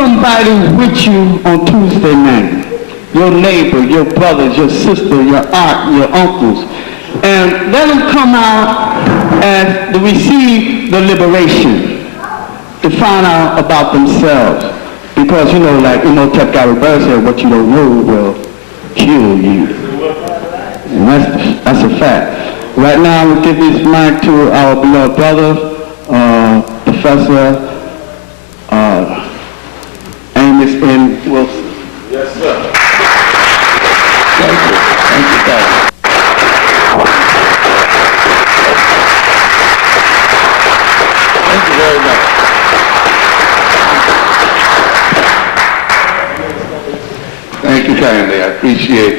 somebody with you on Tuesday night, your neighbor, your brothers, your sister, your aunt, your uncles, and let them come out and to receive the liberation, to find out about themselves. Because, like Imhotep Gary Bird said, what you don't know will kill you. And that's a fact. Right now, we'll give this mic to our beloved brother, Professor Amos N. Wilson. Yes, sir. Thank you. Thank you, guys. Thank you very much. Thank you kindly. I appreciate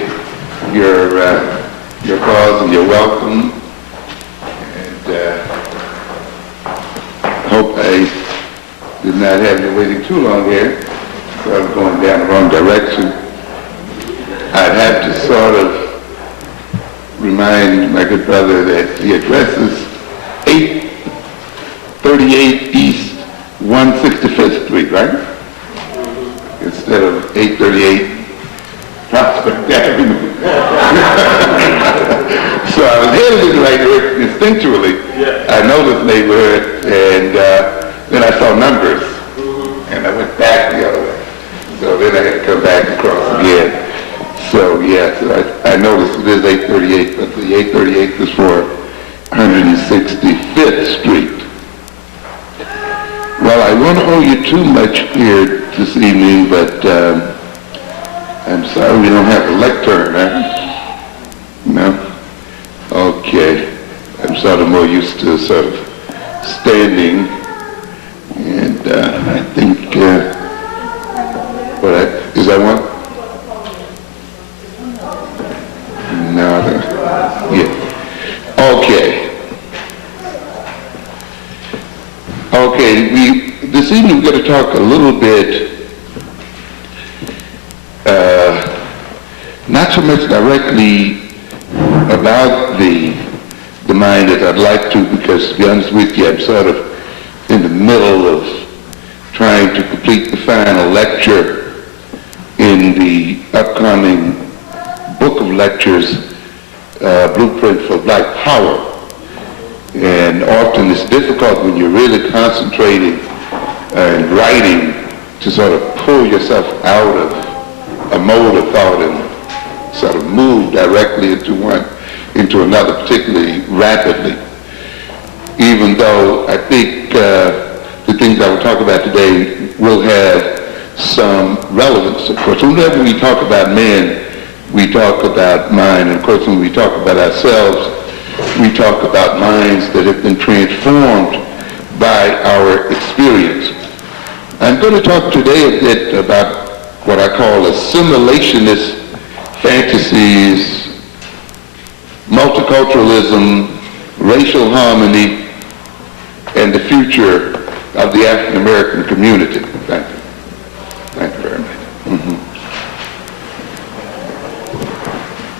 your cause and your welcome. And I hope I did not have you waiting too long here. So I was going down the wrong direction. I'd have to sort of remind my good brother that he addresses 838 East 165th Street, right? Instead of 838 Prospect Avenue. So I was headed in the right direction instinctually. I know this neighborhood, and then I saw numbers, and I went back the other way. So then I had to come back across again. So yeah, so I noticed it is 838, but the 838 is for 165th Street. Well, I won't owe you too much here this evening, but I'm sorry we don't have a lectern, huh? No? Okay. I'm sort of more used to sort of standing, and I think, is that one? No, yeah. Okay. Okay, this evening we're going to talk a little bit, not so much directly about the mind as I'd like to, because to be honest with you, I'm sort of in the middle of trying to complete the final lecture in the upcoming book of lectures, Blueprint for Black Power. And often it's difficult when you're really concentrating and writing to sort of pull yourself out of a mode of thought and sort of move directly into another, particularly rapidly. Even though I think the things I will talk about today will have some relevance. Of course, whenever we talk about man, we talk about mind, and of course when we talk about ourselves, we talk about minds that have been transformed by our experience. I'm going to talk today a bit about what I call assimilationist fantasies, multiculturalism, racial harmony, and the future of the African American community. Thank you. Thank you very much.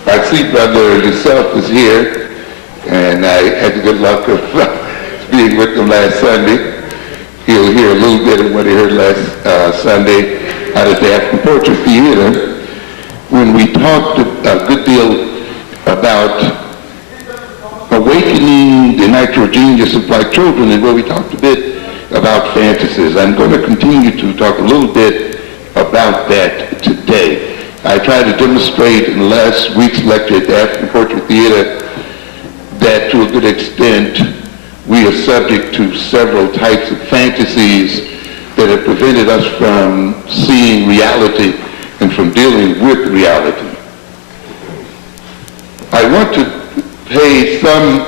I see Brother yourself is here, and I had the good luck of being with him last Sunday. He'll hear a little bit of what he heard last Sunday out at the African Portrait Theater, when we talked a good deal about awakening the natural genius of black children, and where we talked a bit about fantasies. I'm going to continue to talk a little bit about that today. I tried to demonstrate in last week's lecture at the African Portrait Theater that to a good extent we are subject to several types of fantasies that have prevented us from seeing reality and from dealing with reality. I want to pay some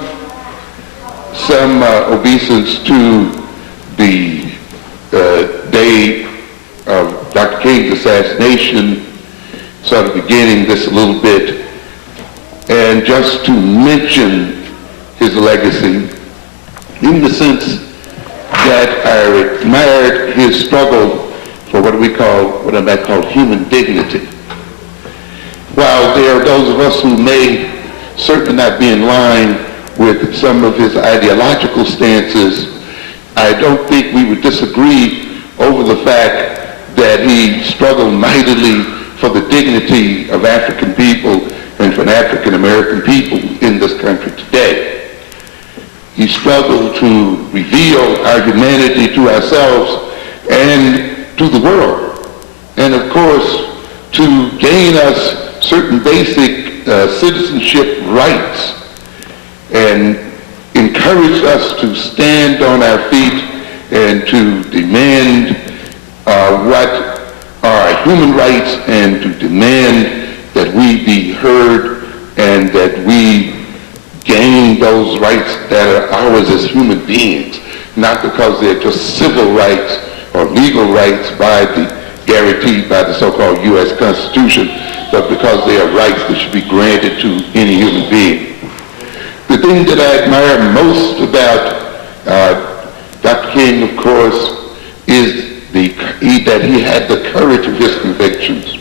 obeisance to the day of Dr. King's assassination, sort of beginning this a little bit, and just to mention his legacy in the sense that I admired his struggle for what I might call human dignity. While there are those of us who may certainly not be in line with some of his ideological stances, I don't think we would disagree over the fact that he struggled mightily for the dignity of African people and for African American people in this country today. He struggled to reveal our humanity to ourselves and to the world. And of course, to gain us certain basic citizenship rights and encourage us to stand on our feet and to demand what are human rights and to demand that we be heard and that we gain those rights that are ours as human beings, not because they're just civil rights or legal rights guaranteed by the so-called U.S. Constitution, but because they are rights that should be granted to any human being. The thing that I admire most about Dr. King, of course, is that he had the courage of his convictions.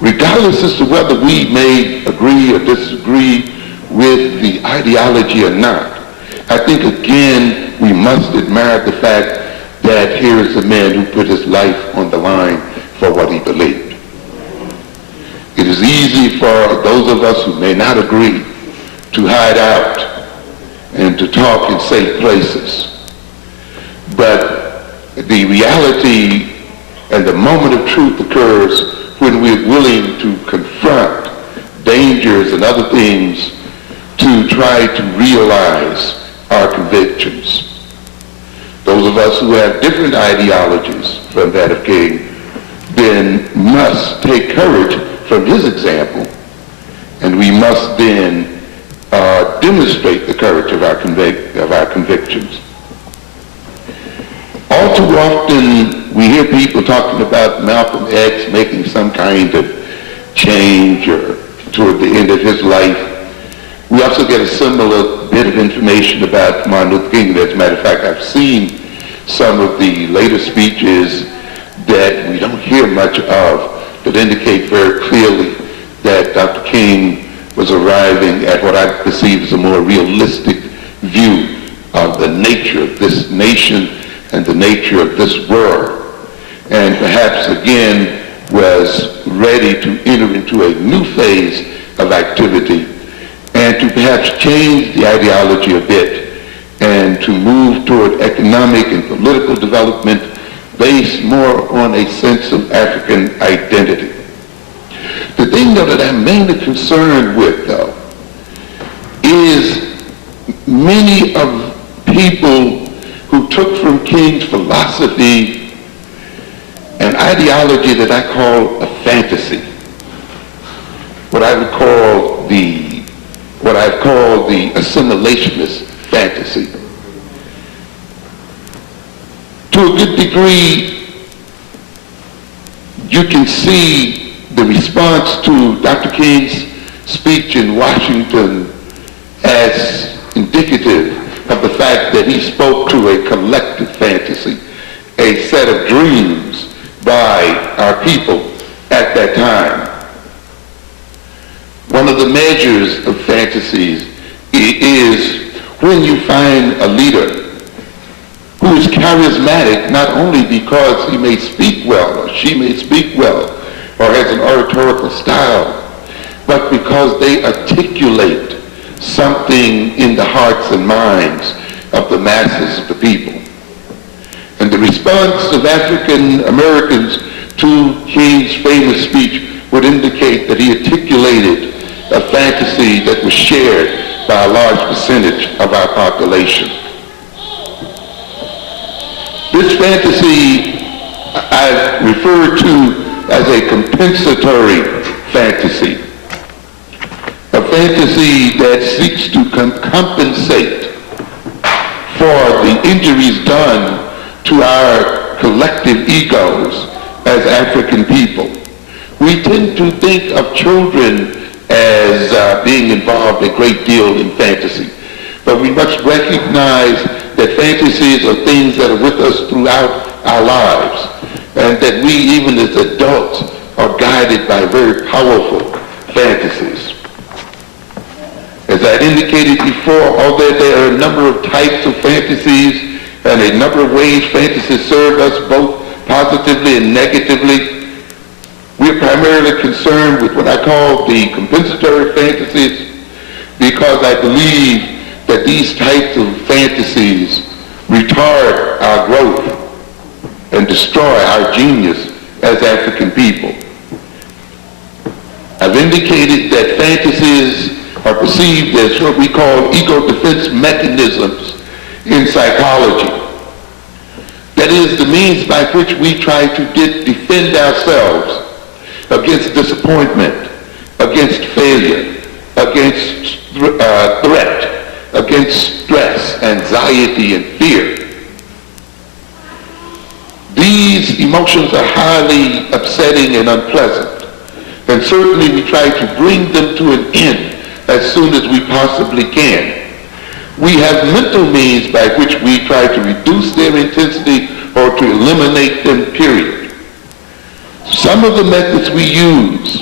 Regardless as to whether we may agree or disagree with the ideology or not, I think again we must admire the fact that here is a man who put his life on the line for what he believed. It is easy for those of us who may not agree to hide out and to talk in safe places. But the reality and the moment of truth occurs when we're willing to confront dangers and other things to try to realize our convictions. Those of us who have different ideologies from that of King then must take courage from his example, and we must then demonstrate the courage of our convictions. All too often we hear people talking about Malcolm X making some kind of change or toward the end of his life. We also get a similar bit of information about Martin Luther King. As a matter of fact, I've seen some of the later speeches that we don't hear much of that indicate very clearly that Dr. King was arriving at what I perceive as a more realistic view of the nature of this nation and the nature of this world, and perhaps again was ready to enter into a new phase of activity and to perhaps change the ideology a bit and to move toward economic and political development based more on a sense of African identity. The thing that I'm mainly concerned with, though, is many of people who took from King's philosophy an ideology that I call a fantasy, what I've called the assimilationist fantasy. To a good degree, you can see the response to Dr. King's speech in Washington as indicative of the fact that he spoke to a collective fantasy, a set of dreams by our people at that time. One of the measures of fantasies is when you find a leader who is charismatic not only because he may speak well or she may speak well or has an oratorical style, but because they articulate something in the hearts and minds of the masses of the people. And the response of African Americans to King's famous speech would indicate that he articulated a fantasy that was shared by a large percentage of our population. This fantasy I've referred to as a compensatory fantasy, a fantasy that seeks to compensate for the injuries done to our collective egos as African people. We tend to think of children as being involved a great deal in fantasy, but we must recognize that fantasies are things that are with us throughout our lives, and that we, even as adults, are guided by very powerful fantasies. As I indicated before, although there are a number of types of fantasies and a number of ways fantasies serve us both positively and negatively. We're primarily concerned with what I call the compensatory fantasies, because I believe that these types of fantasies retard our growth and destroy our genius as African people. I've indicated that fantasies are perceived as what we call ego defense mechanisms in psychology. That is the means by which we try to defend ourselves against disappointment, against failure, against threat, against stress, anxiety, and fear. These emotions are highly upsetting and unpleasant, and certainly we try to bring them to an end as soon as we possibly can. We have mental means by which we try to reduce their intensity or to eliminate them, period. Some of the methods we use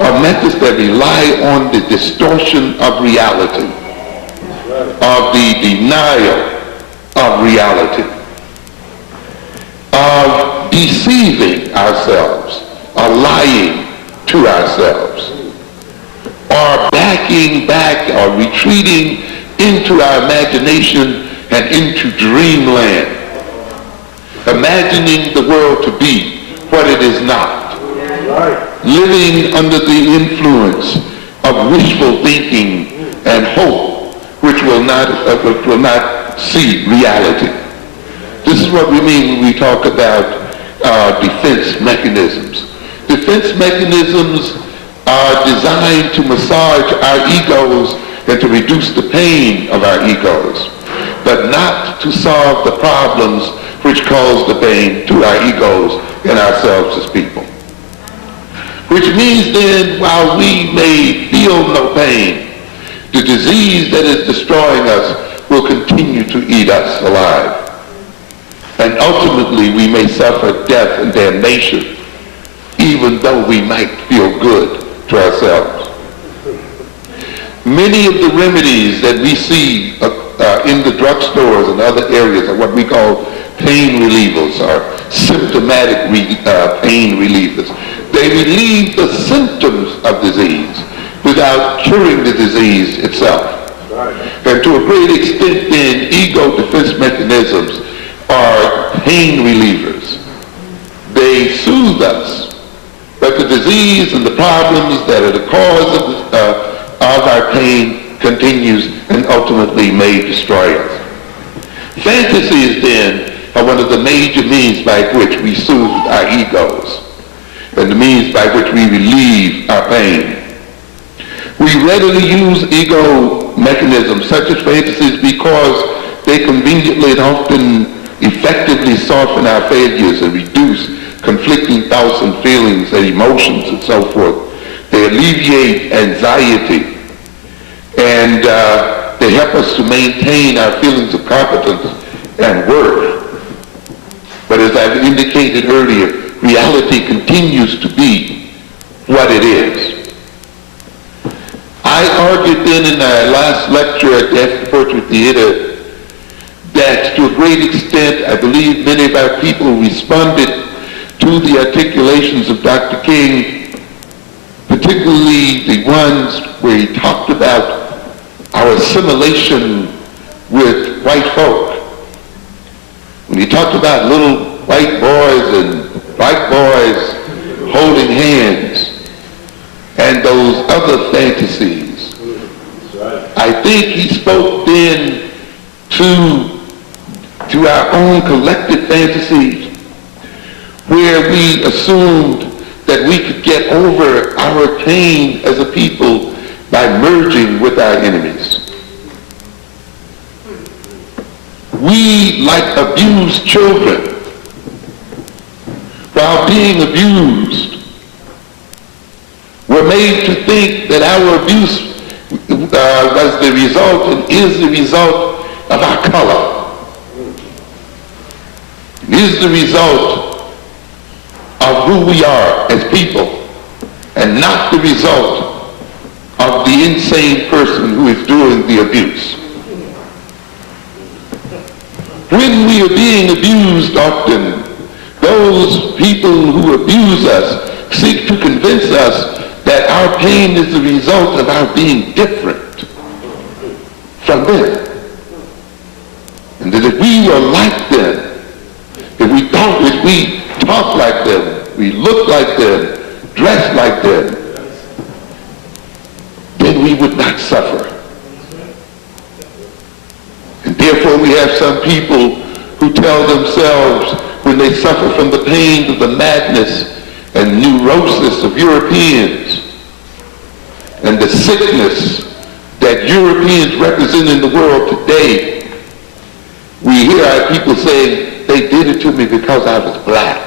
are methods that rely on the distortion of reality, of the denial of reality, of deceiving ourselves, or lying to ourselves, or backing back or retreating into our imagination and into dreamland, imagining the world to be what it is not, living under the influence of wishful thinking and hope, which will not see reality. This is what we mean when we talk about defense mechanisms. Defense mechanisms are designed to massage our egos and to reduce the pain of our egos, but not to solve the problems which cause the pain to our egos and ourselves as people. Which means then, while we may feel no pain, the disease that is destroying us will continue to eat us alive. And ultimately we may suffer death and damnation, even though we might feel good to ourselves. Many of the remedies that we see in the drugstores and other areas are what we call pain relievers, or symptomatic pain relievers. They relieve the symptoms of disease without curing the disease itself. And to a great extent then, ego defense mechanisms are pain relievers. They soothe us, but the disease and the problems that are the cause of our pain continues and ultimately may destroy us. Fantasies then are one of the major means by which we soothe our egos and the means by which we relieve our pain. We readily use ego mechanisms such as fantasies because they conveniently and often effectively soften our failures and reduce conflicting thoughts and feelings and emotions and so forth. They alleviate anxiety, and they help us to maintain our feelings of competence and worth. But as I've indicated earlier, reality continues to be what it is. I argued then in our last lecture at the African Poetry Theater that to a great extent I believe many of our people responded to the articulations of Dr. King, particularly the ones where he talked about our assimilation with white folk. When he talked about little white boys and black boys holding hands and those other fantasies, I think he spoke then to our own collective fantasies, where we assumed that we could get over our pain as a people by merging with our enemies. We, like abused children, while being abused, were made to think that our abuse was the result and is the result of our color. It is the result of who we are as people, and not the result of the insane person who is doing the abuse. When we are being abused, often Those people who abuse us seek to convince us that our pain is the result of our being different from them. And that if we were like them, if we talk like them, we look like them, dress like them, then we would not suffer. And therefore we have some people who tell themselves when they suffer from the pains of the madness and neurosis of Europeans and the sickness that Europeans represent in the world today, we hear our people saying, they did it to me because I was black.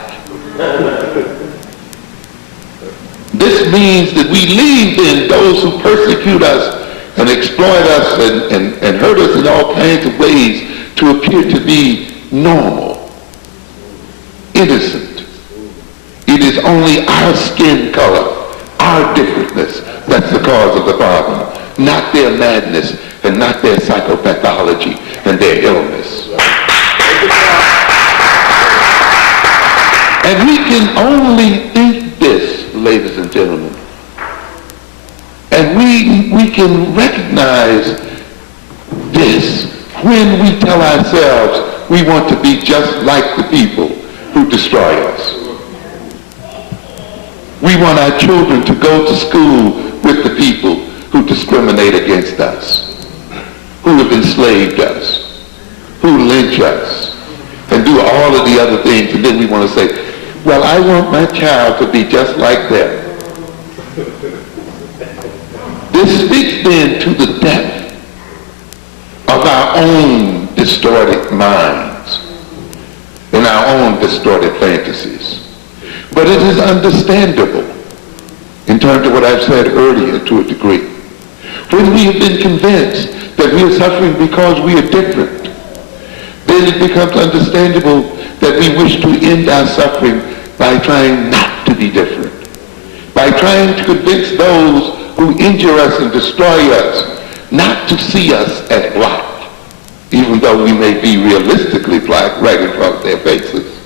This means that we leave then those who persecute us and exploit us and hurt us in all kinds of ways to appear to be normal, innocent. It is only our skin color, our differentness, that's the cause of the problem, not their madness and not their psychopathology and their illness. And we can only think this, ladies and gentlemen. And we can recognize this when we tell ourselves we want to be just like the people who destroy us. We want our children to go to school with the people who discriminate against us, who have enslaved us, who lynch us, and do all of the other things, and then we want to say, well, I want my child to be just like them. This speaks then to the depth of our own distorted minds and our own distorted fantasies. But it is understandable in terms of what I've said earlier to a degree. When we have been convinced that we are suffering because we are different, then it becomes understandable that we wish to end our suffering by trying not to be different, by trying to convince those who injure us and destroy us not to see us as black, even though we may be realistically black right in front of their faces,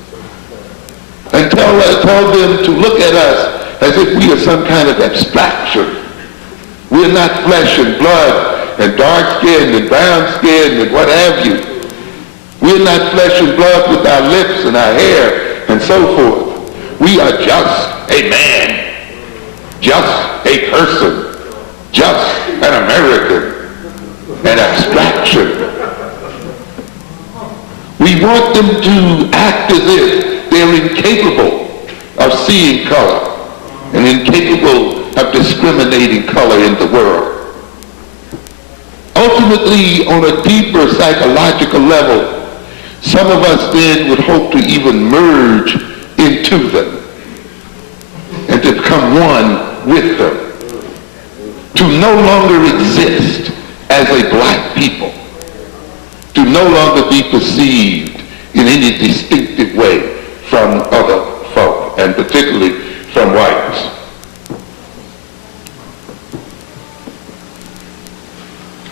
and tell them to look at us as if we are some kind of abstraction. We are not flesh and blood and dark skin and brown skin and what have you. We are not flesh and blood with our lips and our hair and so forth. We are just a man, just a person, just an American, an abstraction. We want them to act as if they're incapable of seeing color and incapable of discriminating color in the world. Ultimately, on a deeper psychological level, some of us then would hope to even merge into them and to become one with them, to no longer exist as a black people, to no longer be perceived in any distinctive way from other folk, and particularly from whites.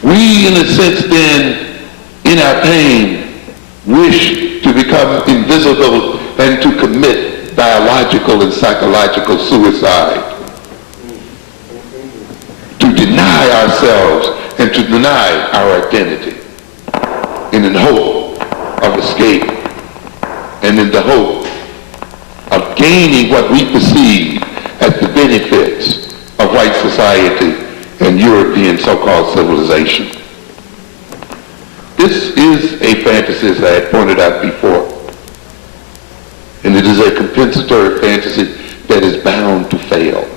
We, in a sense then, in our pain, wish to become invisible and to commit biological and psychological suicide, to deny ourselves and to deny our identity in the hope of escape and in the hope of gaining what we perceive as the benefits of white society and European so-called civilization. This is a fantasy, as I had pointed out before, and it is a compensatory fantasy that is bound to fail.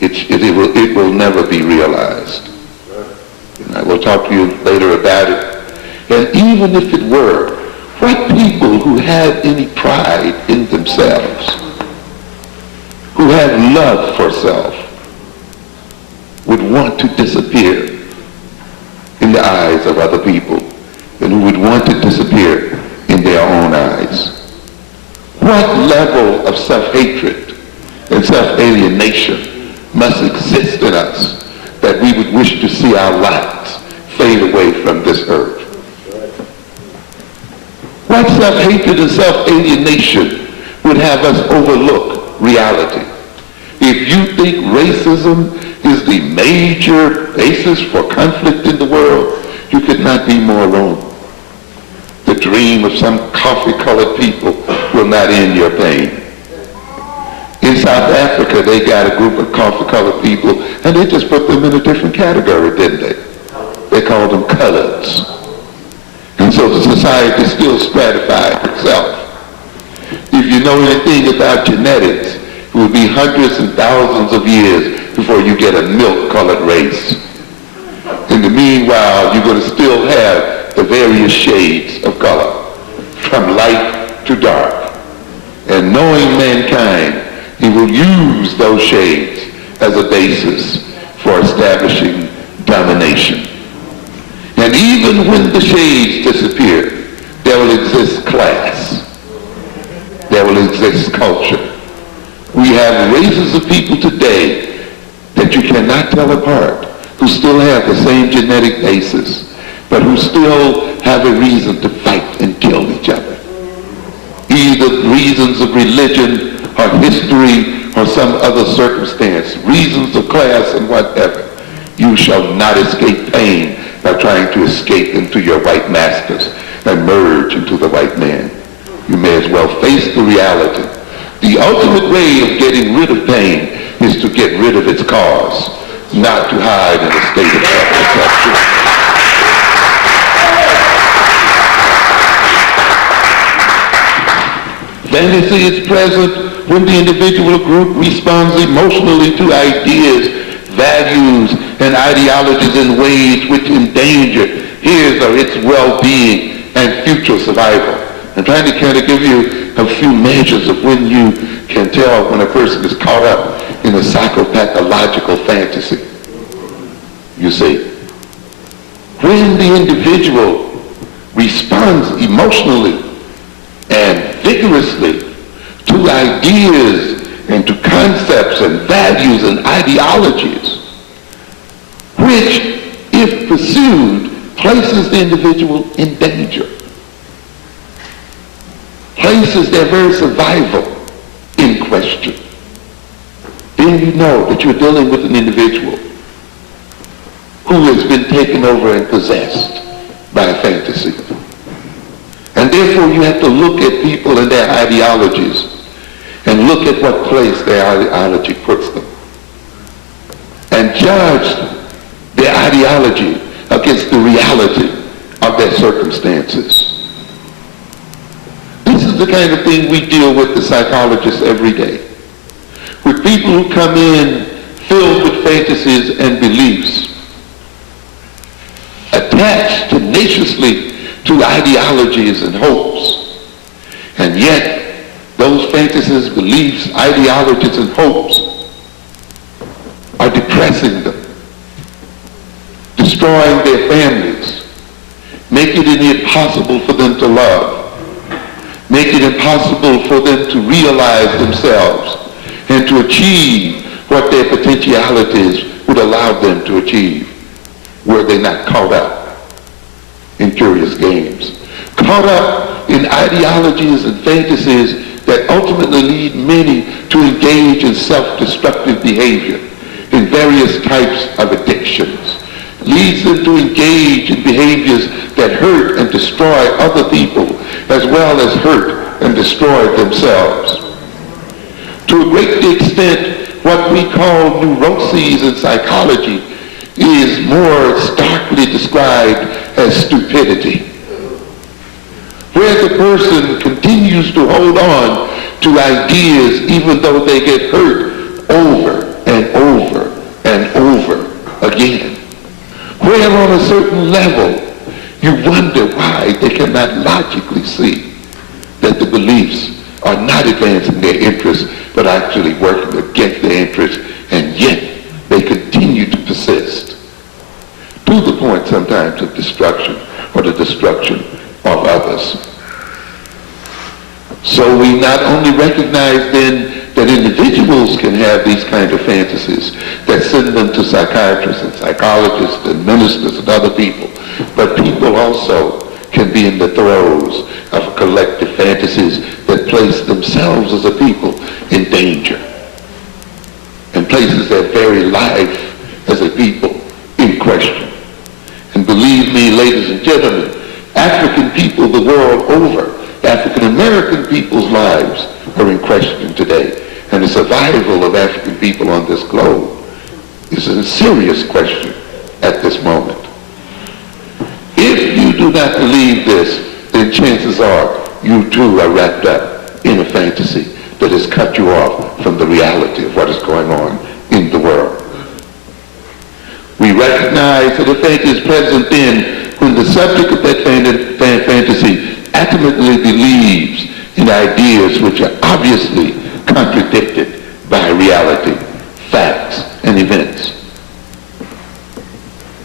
It will never be realized. And I will talk to you later about it. And even if it were, what people who had any pride in themselves, who had love for self, would want to disappear in the eyes of other people, and who would want to disappear in their own eyes? What level of self-hatred and self-alienation must exist in us that we would wish to see our lives fade away from this earth? What self-hatred and self-alienation would have us overlook reality. If you think racism is the major basis for conflict in the world, you could not be more wrong. The dream of some coffee-colored people will not end your pain. In South Africa, they got a group of coffee-colored people, and they just put them in a different category, didn't they? They called them coloreds. And so the society still stratified itself. If you know anything about genetics, it will be hundreds and thousands of years before you get a milk-colored race. In the meanwhile, you're going to still have the various shades of color, from light to dark. And knowing mankind, he will use those shades as a basis for establishing domination. And even when the shades disappear, there will exist class. There will exist culture. We have races of people today that you cannot tell apart, who still have the same genetic basis, but who still have a reason to fight and kill each other. Either reasons of religion or history or some other circumstance, reasons of class and whatever. You shall not escape pain by trying to escape into your white masters and merge into the white man. You may as well face the reality. The ultimate way of getting rid of pain is to get rid of its cause, not to hide in a state of self-deception. Fantasy is present when the individual group responds emotionally to ideas, values, and ideologies in ways which endanger his or its well-being and future survival. I'm trying to kind of give you a few measures of when you can tell when a person is caught up in a psychopathological fantasy. You see, when the individual responds emotionally and vigorously to ideas and to concepts and values and ideologies, which, if pursued, places the individual in danger, places their very survival in question, then you know that you're dealing with an individual who has been taken over and possessed by a fantasy. And therefore you have to look at people and their ideologies and look at what place their ideology puts them and judge their ideology against the reality of their circumstances. This is the kind of thing we deal with, the psychologists, every day. With people who come in filled with fantasies and beliefs, attached tenaciously to ideologies and hopes. And yet, those fantasies, beliefs, ideologies, and hopes are depressing them, destroying their families, making it impossible for them to love, make it impossible for them to realize themselves and to achieve what their potentialities would allow them to achieve, were they not caught up in curious games, caught up in ideologies and fantasies that ultimately lead many to engage in self-destructive behavior, in various types of addictions, leads them to engage in behaviors that hurt and destroy other people, as well as hurt and destroy themselves. To a great extent, what we call neuroses in psychology is more starkly described as stupidity, where the person continues to hold on to ideas even though they get hurt over and over and over again, where on a certain level you wonder why they cannot logically see that the beliefs are not advancing their interests but actually working against their interests, and yet they continue to persist to the point sometimes of destruction or the destruction of others. So we not only recognize then that individuals can have these kinds of fantasies that send them to psychiatrists and psychologists and ministers and other people, but people also can be in the throes of collective fantasies that place themselves as a people in danger and places their very life as a people in question. And believe me, ladies and gentlemen, African people the world over, African American people's lives are in question today. And the survival of African people on this globe is a serious question at this moment. If you do not believe this, then chances are you too are wrapped up in a fantasy that has cut you off from the reality of what is going on in the world. We recognize that a fantasy is present then when the subject of that fantasy adamantly believes in ideas which are obviously contradicted by reality, facts, and events.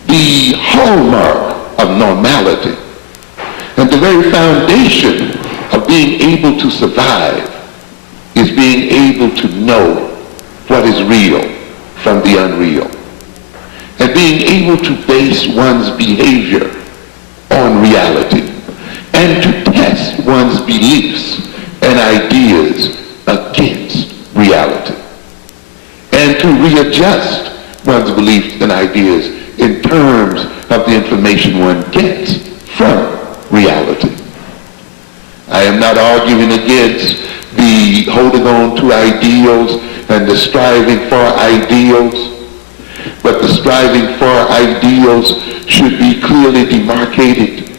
The hallmark of normality and the very foundation of being able to survive is being able to know what is real from the unreal and being able to base one's behavior on reality and to test one's beliefs and ideas against reality and to readjust one's beliefs and ideas in terms of the information one gets from reality. I am not arguing against the holding on to ideals and the striving for ideals, but the striving for ideals should be clearly demarcated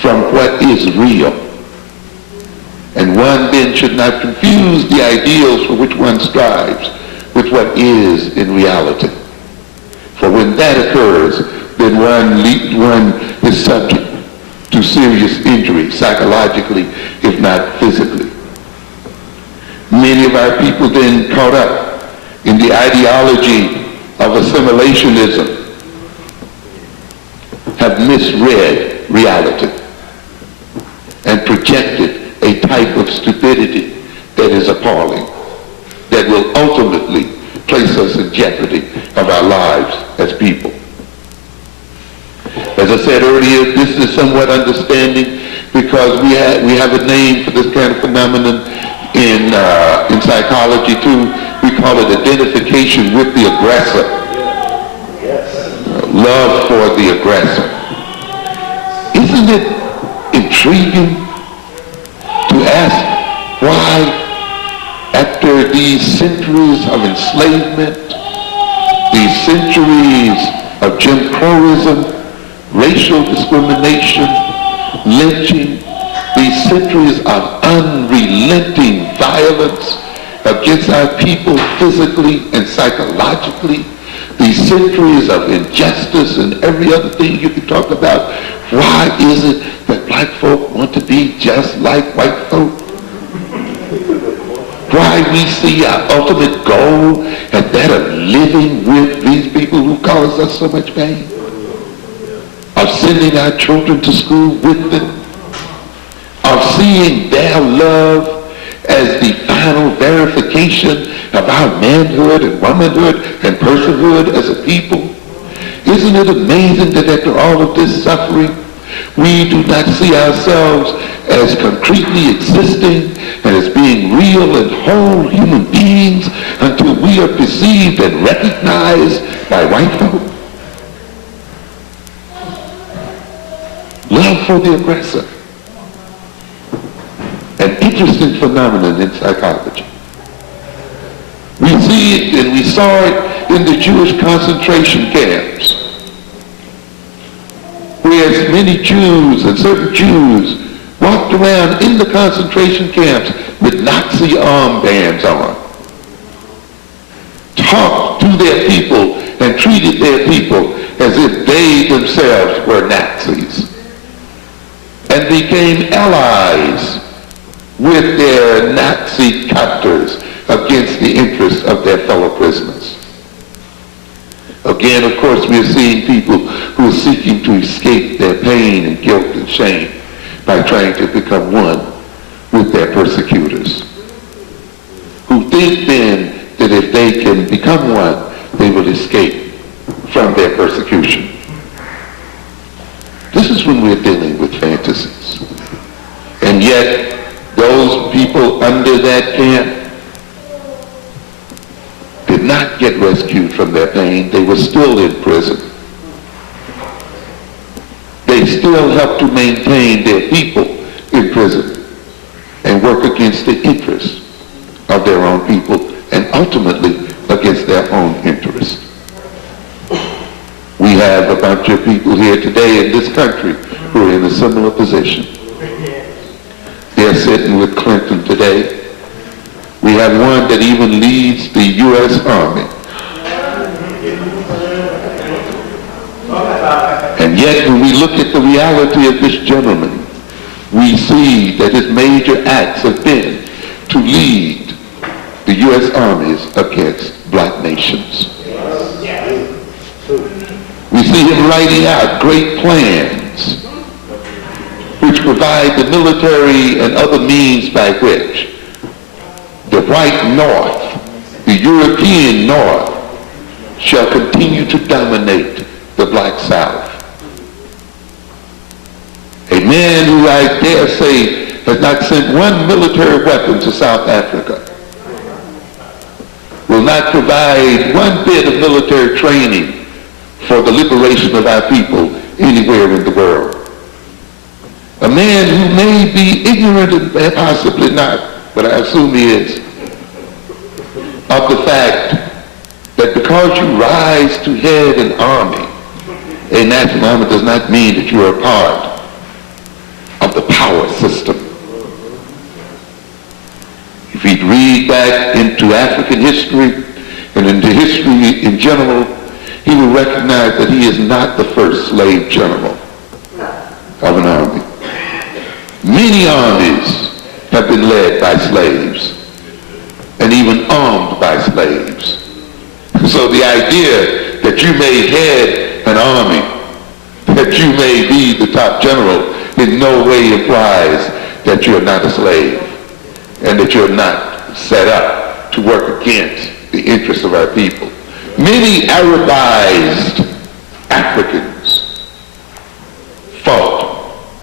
from what is real. And one then should not confuse the ideals for which one strives with what is in reality. For when that occurs, then one is subject to serious injury, psychologically, if not physically. Many of our people then caught up in the ideology of assimilationism have misread reality and projected a type of stupidity that is appalling, that will ultimately place us in jeopardy of our lives as people. As I said earlier, this is somewhat understanding because we have a name for this kind of phenomenon in psychology too. We call it identification with the aggressor. Love for the aggressor. Isn't it intriguing to ask why, after these centuries of enslavement, these centuries of Jim Crowism, racial discrimination, lynching, these centuries of unrelenting violence against our people physically and psychologically, these centuries of injustice and every other thing you can talk about, why is it that black folk want to be just like white folk? Why we see our ultimate goal as that of living with these people who cause us so much pain, of sending our children to school with them, of seeing their love as the final verification of our manhood and womanhood and personhood as a people. Isn't it amazing that after all of this suffering, we do not see ourselves as concretely existing and as being real and whole human beings until we are perceived and recognized by white folk? Love for the aggressor. An interesting phenomenon in psychology. We see it and we saw it in the Jewish concentration camps, where many Jews and certain Jews walked around in the concentration camps with Nazi armbands on, talked to their people and treated their people as if they themselves were Nazis, and became allies with their Nazi captors against the interests of their fellow prisoners. Again, of course, we are seeing people who are seeking to escape their pain and guilt and shame by trying to become one with their persecutors, who think then that if they can become one, they will escape from their persecution. This is when we're dealing with fantasy. yet those people under that camp did not get rescued from their pain. They were still in prison. They still helped to maintain their people in prison and work against the interests of their own people and ultimately against their own interests. We have a bunch of people here today in this country who are in a similar position. They're sitting with Clinton today. We have one that even leads the U.S. Army. And yet when we look at the reality of this gentleman, we see that his major acts have been to lead the U.S. armies against black nations. We see him writing out great plans which provide the military and other means by which the white North, the European North, shall continue to dominate the black South. A man who I dare say has not sent one military weapon to South Africa, will not provide one bit of military training for the liberation of our people anywhere in the world. A man who may be ignorant and possibly not, but I assume he is, of the fact that because you rise to head an army, a national army does not mean that you are a part of the power system. If we read back into African history and into history in general, he will recognize that he is not the first slave general of an army. Many armies have been led by slaves and even armed by slaves. So the idea that you may head an army, that you may be the top general, in no way implies that you're not a slave and that you're not set up to work against the interests of our people. Many Arabized Africans fought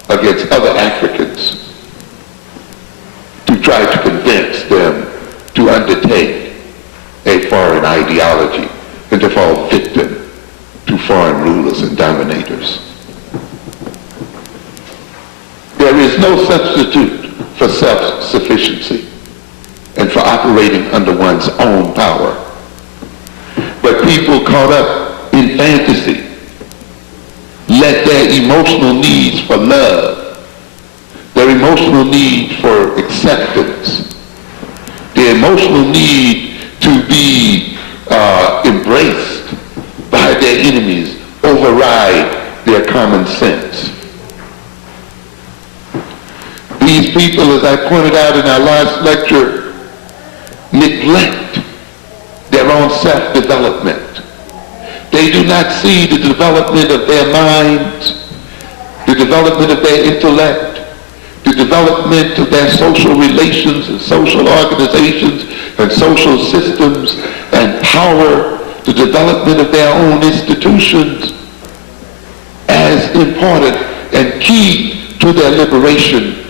against other Africans to try to convince them to undertake a foreign ideology and to fall victim to foreign rulers and dominators. There is no substitute for self-sufficiency and for operating under one's own power. But people caught up in fantasy let their emotional needs for love, their emotional need for acceptance, their emotional need to be embraced by their enemies override their common sense. These people, as I pointed out in our last lecture, neglect their own self-development. They do not see the development of their minds, the development of their intellect, the development of their social relations and social organizations and social systems and power, the development of their own institutions as important and key to their liberation.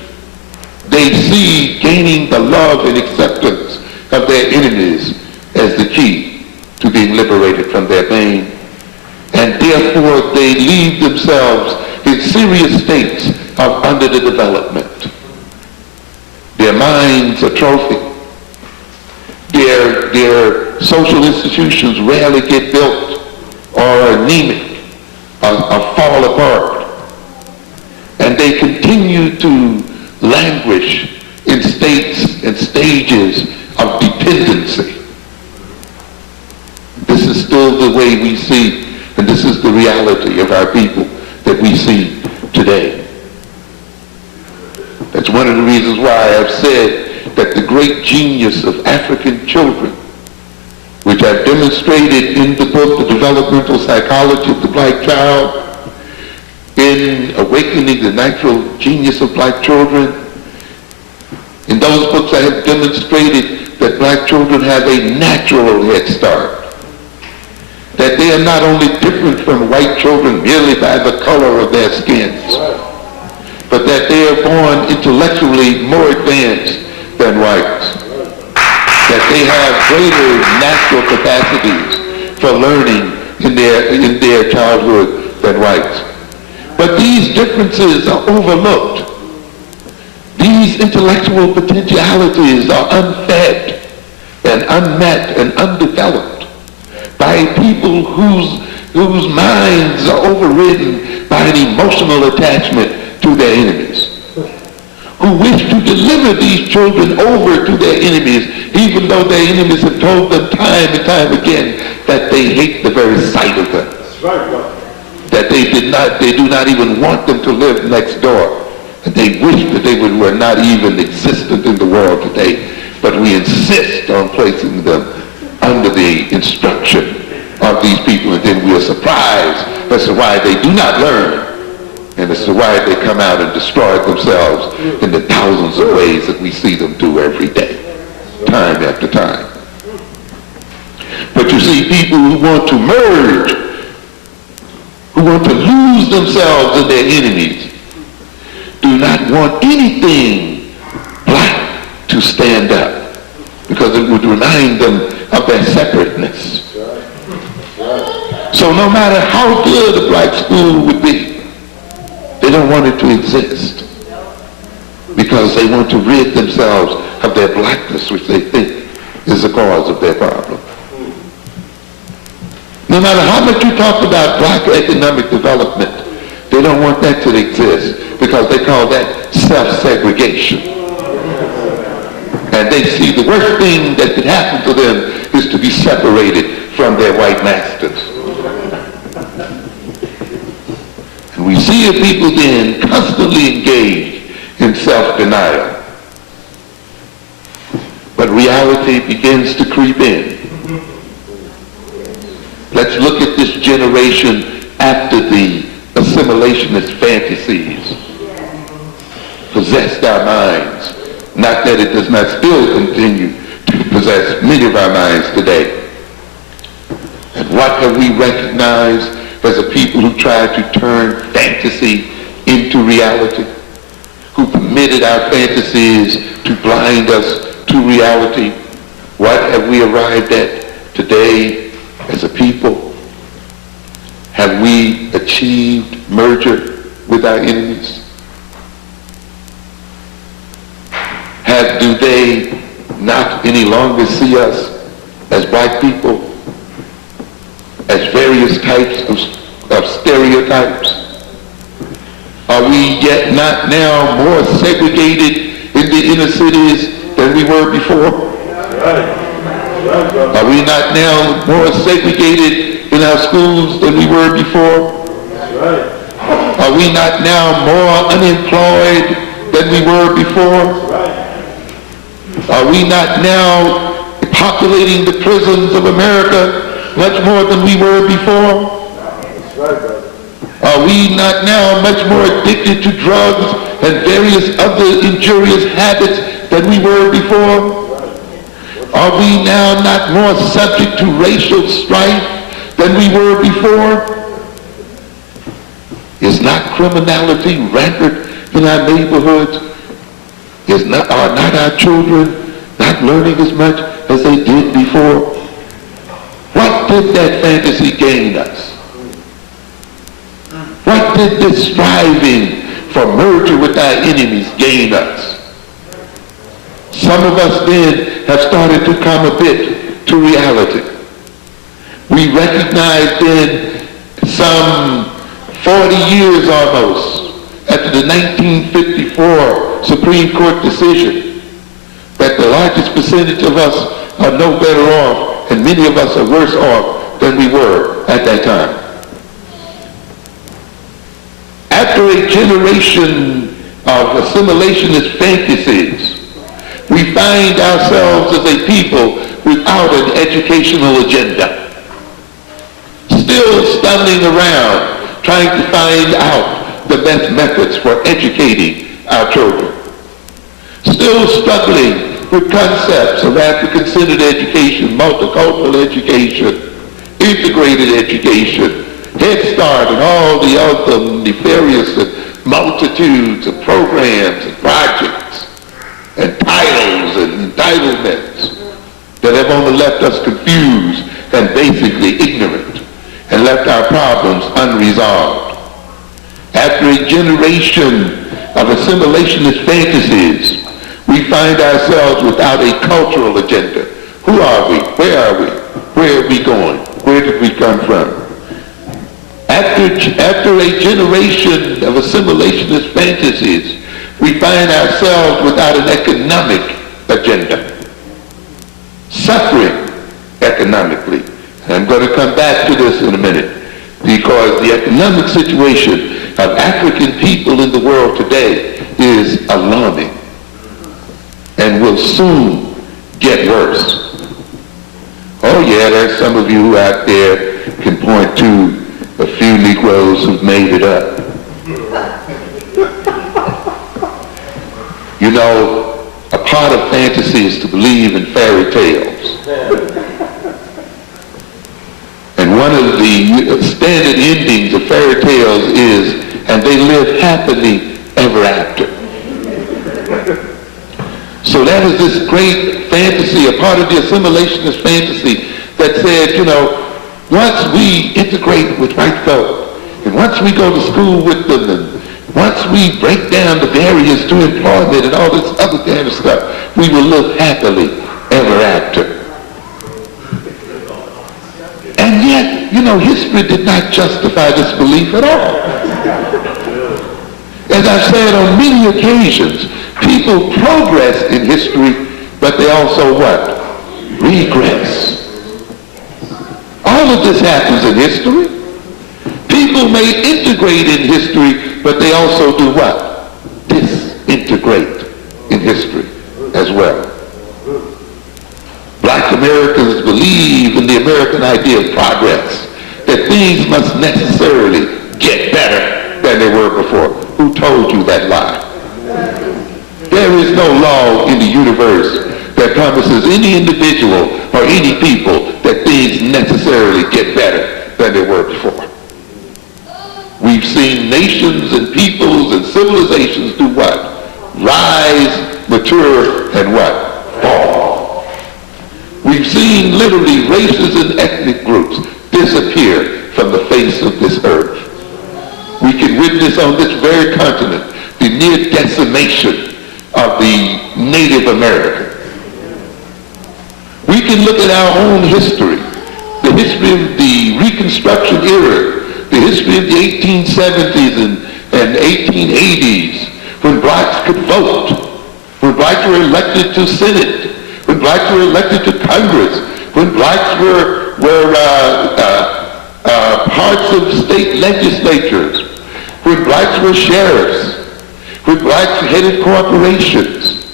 They see gaining the love and acceptance of their enemies as the key to being liberated from their pain. And therefore they leave themselves in serious states of underdevelopment. Their minds atrophy. Their social institutions rarely get built or are anemic or fall apart. And they continue to languish in states and stages of dependency. This is still the way we see, and this is the reality of our people that we see today. That's one of the reasons why I've said that the great genius of African children, which I've demonstrated in the book, The Developmental Psychology of the Black Child, in Awakening the Natural Genius of Black Children. In those books I have demonstrated that black children have a natural head start. That they are not only different from white children merely by the color of their skins, but that they are born into intellectually more advanced than whites, that they have greater natural capacities for learning in their childhood than whites. But these differences are overlooked. These intellectual potentialities are unfed and unmet and undeveloped by people whose minds are overridden by an emotional attachment to their enemies, who wish to deliver these children over to their enemies, even though their enemies have told them time and time again that they hate the very sight of them. That's right. That they do not even want them to live next door. And they wish that they were not even existent in the world today. But we insist on placing them under the instruction of these people, and then we are surprised as to why they do not learn, and as to why they come out and destroy themselves in the thousands of ways that we see them do every day, time after time. But you see, people who want to merge, who want to lose themselves in their enemies, do not want anything black to stand up, because it would remind them of their separateness. So no matter how good a black school would be, they don't want it to exist, because they want to rid themselves of their blackness, which they think is the cause of their problem. No matter how much you talk about black economic development, they don't want that to exist, because they call that self-segregation. And they see the worst thing that could happen to them is to be separated from their white masters. And we see people then constantly engaged in self-denial. But reality begins to creep in. Let's look at this generation after the assimilationist fantasies possessed our minds. Not that it does not still continue to possess many of our minds today. And what have we recognized as a people who tried to turn fantasy into reality, who permitted our fantasies to blind us to reality? What have we arrived at today as a people? Have we achieved merger with our enemies? Do they not any longer see us as black people, as various types of stereotypes? Are we yet not now more segregated in the inner cities than we were before? Are we not now more segregated in our schools than we were before? Are we not now more unemployed than we were before? Are we not now populating the prisons of America much more than we were before? Are we not now much more addicted to drugs and various other injurious habits than we were before? Are we now not more subject to racial strife than we were before? Is not criminality rampant in our neighborhoods? Are not our children not learning as much as they did before? What did that fantasy gain us? What did this striving for merger with our enemies gain us? Some of us then have started to come a bit to reality. We recognize then some 40 years almost after the 1954 Supreme Court decision that the largest percentage of us are no better off, and many of us are worse off than we were at that time. After a generation of assimilationist fantasies, we find ourselves as a people without an educational agenda, still stumbling around trying to find out the best methods for educating our children, still struggling with concepts of African-centered education, multicultural education, integrated education, Head Start, and all the other nefarious and multitudes of programs and projects and titles and entitlements that have only left us confused and basically ignorant and left our problems unresolved. After a generation of assimilationist fantasies, we find ourselves without a cultural agenda. Who are we? Where are we? Where are we going? Where did we come from? After a generation of assimilationist fantasies, we find ourselves without an economic agenda, suffering economically. And I'm going to come back to this in a minute, because the economic situation of African people in the world today is alarming and will soon get worse. Oh yeah, there's some of you out there can point to a few Negroes who've made it up. You know, a part of fantasy is to believe in fairy tales. And one of the standard endings of fairy tales is, and they live happily ever after. So that is this great fantasy, a part of the assimilationist fantasy that said, you know, once we integrate with white folk, and once we go to school with them, and once we break down the barriers to employment and all this other kind of stuff, we will live happily ever after. And yet, you know, history did not justify this belief at all. As I've said on many occasions, people progress in history, but they also what? Regress. All of this happens in history. People may integrate in history, but they also do what? Disintegrate in history as well. Black Americans believe in the American idea of progress, that things must necessarily get better than they were before. Who told you that lie? There is no law in the universe that promises any individual or any people that things necessarily get better than they were before. We've seen nations and peoples and civilizations do what? Rise, mature, and what? Fall. We've seen literally races and ethnic groups disappear from the face of this earth. We can witness on this very continent the near decimation of the Native American. We can look at our own history, the history of the Reconstruction era, the history of the 1870s and 1880s, when blacks could vote, when blacks were elected to Senate, when blacks were elected to Congress, when blacks were parts of state legislatures, when blacks were sheriffs, when blacks headed corporations,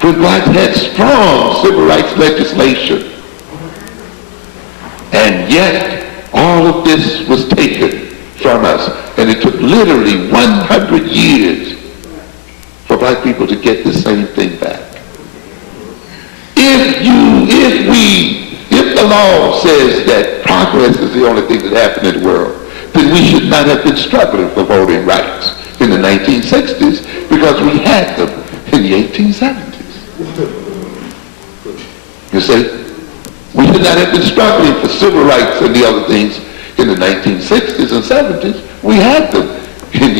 when blacks had strong civil rights legislation. And yet, all of this was taken from us. And it took literally 100 years for black people to get the same thing back. If the law says that progress is the only thing that happened in the world, then we should not have been struggling for voting rights in the 1960s, because we had them in the 1870s. You see? We should not have been struggling for civil rights and the other things in the 1960s and 70s. We had them in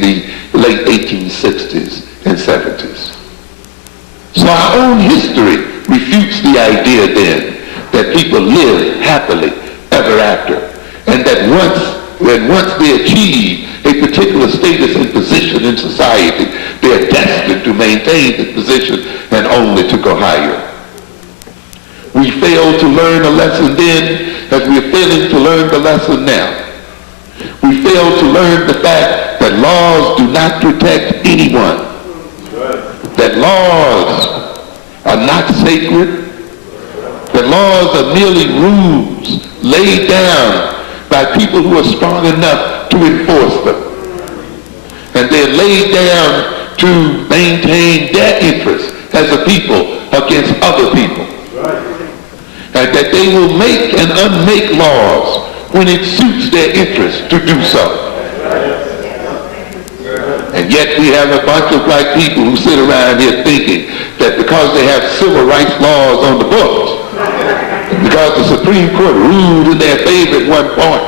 the late 1860s and 70s. So our own history refutes the idea then that people live happily ever after, and that once they achieve a particular status and position in society, they are destined to maintain the position and only to go higher. We failed to learn a lesson then, as we are failing to learn the lesson now. We failed to learn the fact that laws do not protect anyone. That laws are not sacred. That laws are merely rules laid down by people who are strong enough to enforce them. And they're laid down to maintain their interests as a people against other people. And that they will make and unmake laws when it suits their interest to do so. And yet we have a bunch of black people who sit around here thinking that because they have civil rights laws on the books, because the Supreme Court ruled in their favor at one point,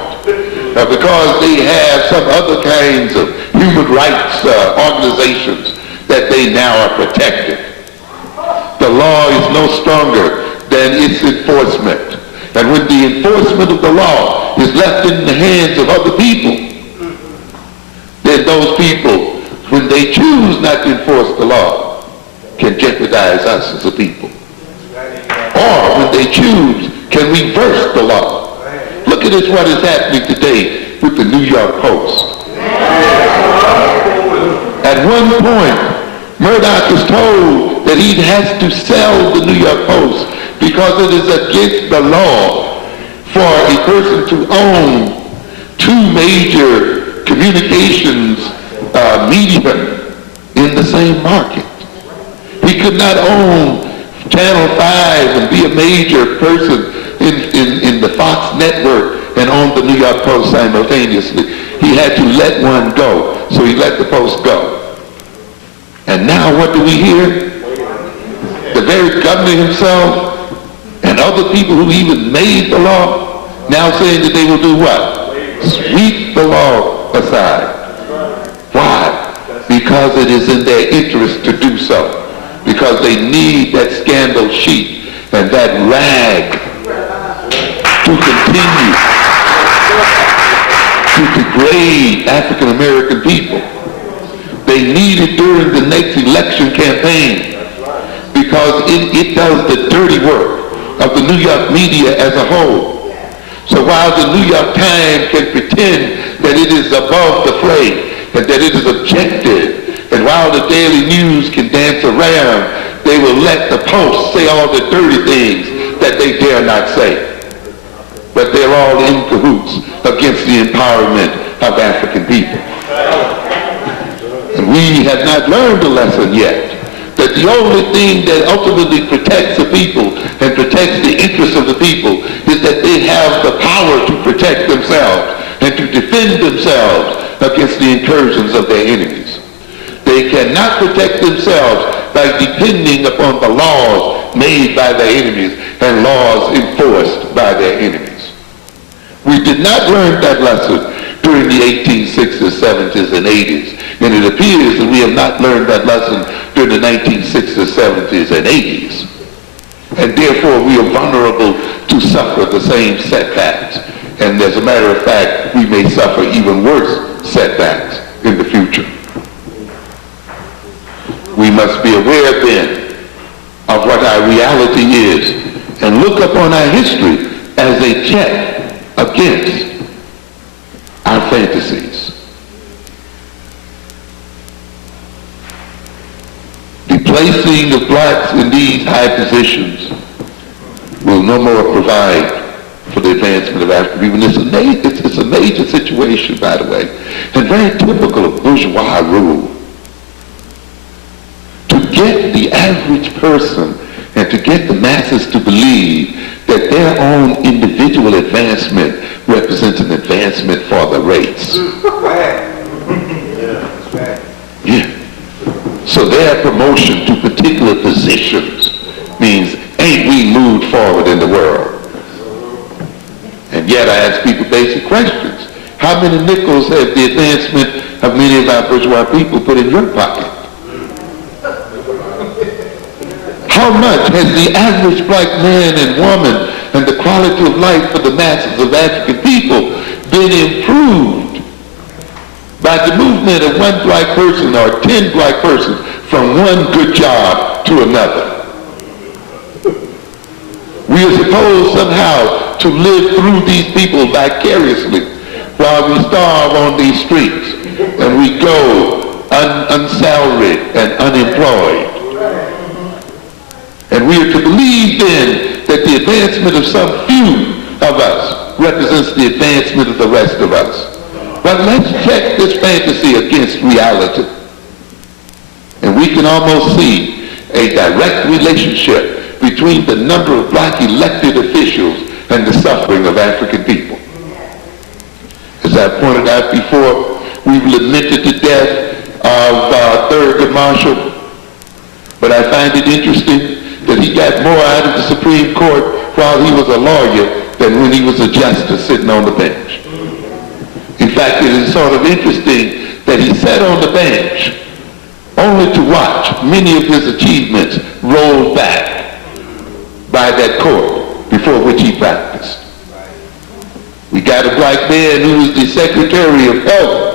because they have some other kinds of human rights organizations, that they now are protected. The law is no stronger than its enforcement. And when the enforcement of the law is left in the hands of other people, then those people, when they choose not to enforce the law, can jeopardize us as a people. Or when they choose, can reverse the law. Look at this, what is happening today with the New York Post. At one point, Murdoch is told that he has to sell the New York Post because it is against the law for a person to own two major communications media in the same market. He could not own Channel 5 and be a major person in the Fox network and own the New York Post simultaneously. He had to let one go, so he let the Post go. And now what do we hear? The very governor himself and other people who even made the law now saying that they will do what? Sweep the law aside. Why? Because it is in their interest to do so. Because they need that scandal sheet and that rag to continue to degrade African American people. They need it during the next election campaign because it does the dirty work of the New York media as a whole. So while the New York Times can pretend that it is above the fray and that it is objective, and while the Daily News can dance around, they will let the Post say all the dirty things that they dare not say. But they're all in cahoots against the empowerment of African people. And we have not learned a lesson yet that the only thing that ultimately protects the people and protects the interests of the people is that they have the power to protect themselves and to defend themselves against the incursions of their enemies. They cannot protect themselves by depending upon the laws made by their enemies and laws enforced by their enemies. We did not learn that lesson during the 1860s, 70s, and 80s. And it appears that we have not learned that lesson during the 1960s, 70s, and 80s. And therefore, we are vulnerable to suffer the same setbacks. And as a matter of fact, we may suffer even worse setbacks in the future. We must be aware then of what our reality is and look upon our history as a check against our fantasies. The placing of blacks in these high positions will no more provide for the advancement of African people. It's a major situation, by the way, and very typical of bourgeois rule. To get the average person and to get the masses to believe that their own individual advancement represents an advancement for the race. Yeah. So their promotion to particular positions means, ain't we moved forward in the world? And yet I ask people basic questions. How many nickels have the advancement of many of our bourgeois people put in your pocket? How much has the average black man and woman and the quality of life for the masses of African people been improved by the movement of one black person or 10 black persons from one good job to another? We are supposed somehow to live through these people vicariously while we starve on these streets and we go unsalaried and unemployed. And we are to believe then that the advancement of some few of us represents the advancement of the rest of us. But let's check this fantasy against reality. And we can almost see a direct relationship between the number of black elected officials and the suffering of African people. As I pointed out before, we've lamented the death of Thurgood Marshall, but I find it interesting that he got more out of the Supreme Court while he was a lawyer than when he was a justice sitting on the bench. In fact, it is sort of interesting that he sat on the bench only to watch many of his achievements rolled back by that court before which he practiced. We got a black man who was the Secretary of Health,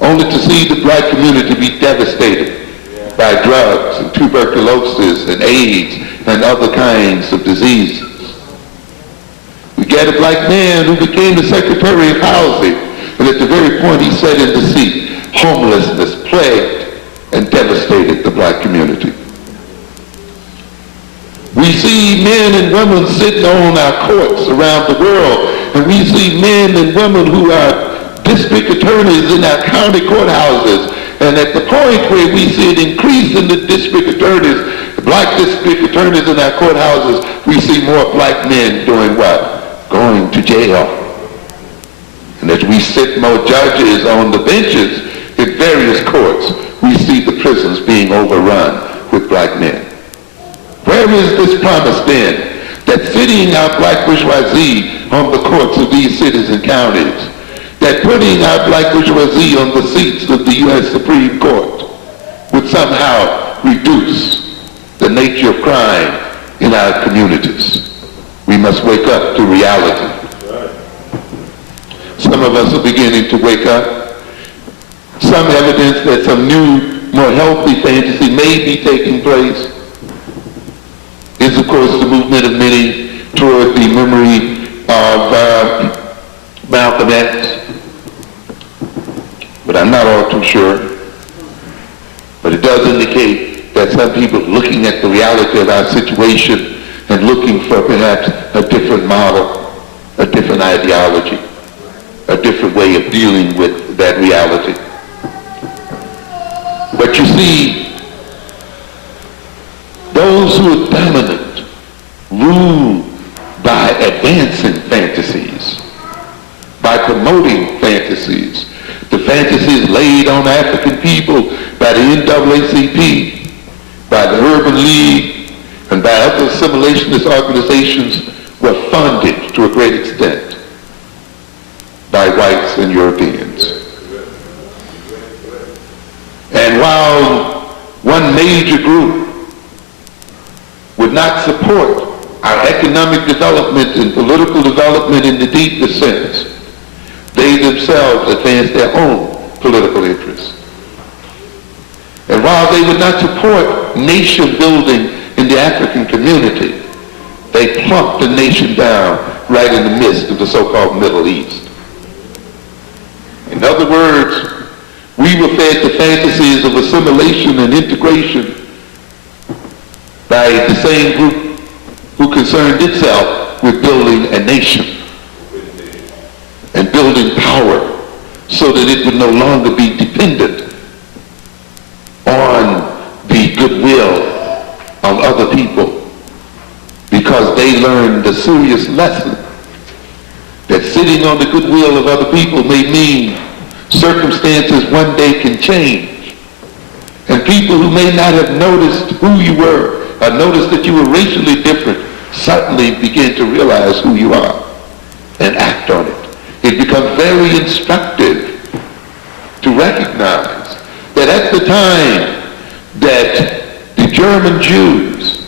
only to see the black community be devastated by drugs and tuberculosis and AIDS and other kinds of diseases. We got a black man who became the Secretary of Housing, and at the very point he sat in the seat, homelessness plagued and devastated the black community. We see men and women sitting on our courts around the world, and we see men and women who are district attorneys in our county courthouses, and at the point where we see an increase in the district attorneys, the black district attorneys in our courthouses, we see more black men doing what? Going to jail. And as we sit more judges on the benches in various courts, we see the prisons being overrun with black men. Where is this promise then that sitting our black bourgeoisie on the courts of these cities and counties, that putting our black bourgeoisie on the seats of the U.S. Supreme Court would somehow reduce the nature of crime in our communities? We must wake up to reality. Some of us are beginning to wake up. Some evidence that some new, more healthy fantasy may be taking place is, of course, the movement of many toward the memory of Malcolm X. But I'm not all too sure. But it does indicate that some people looking at the reality of our situation and looking for perhaps a different model, a different ideology, a different way of dealing with that reality. But you see, those who are dominant rule by advancing fantasies, by promoting fantasies. The fantasies laid on African people by the NAACP, by the Urban League, and by other assimilationist organizations were funded to a great extent by whites and Europeans. And while one major group would not support our economic development and political development in the deepest sense, they themselves advanced their own political interests. And while they would not support nation building in the African community, they plunked the nation down right in the midst of the so-called Middle East. In other words, we were fed the fantasies of assimilation and integration by the same group who concerned itself with building a nation and building power so that it would no longer be dependent on the goodwill of other people, because they learned the serious lesson that sitting on the goodwill of other people may mean circumstances one day can change, and people who may not have noticed who you were or noticed that you were racially different suddenly begin to realize who you are and act on it. It becomes very instructive to recognize that at the time that the German Jews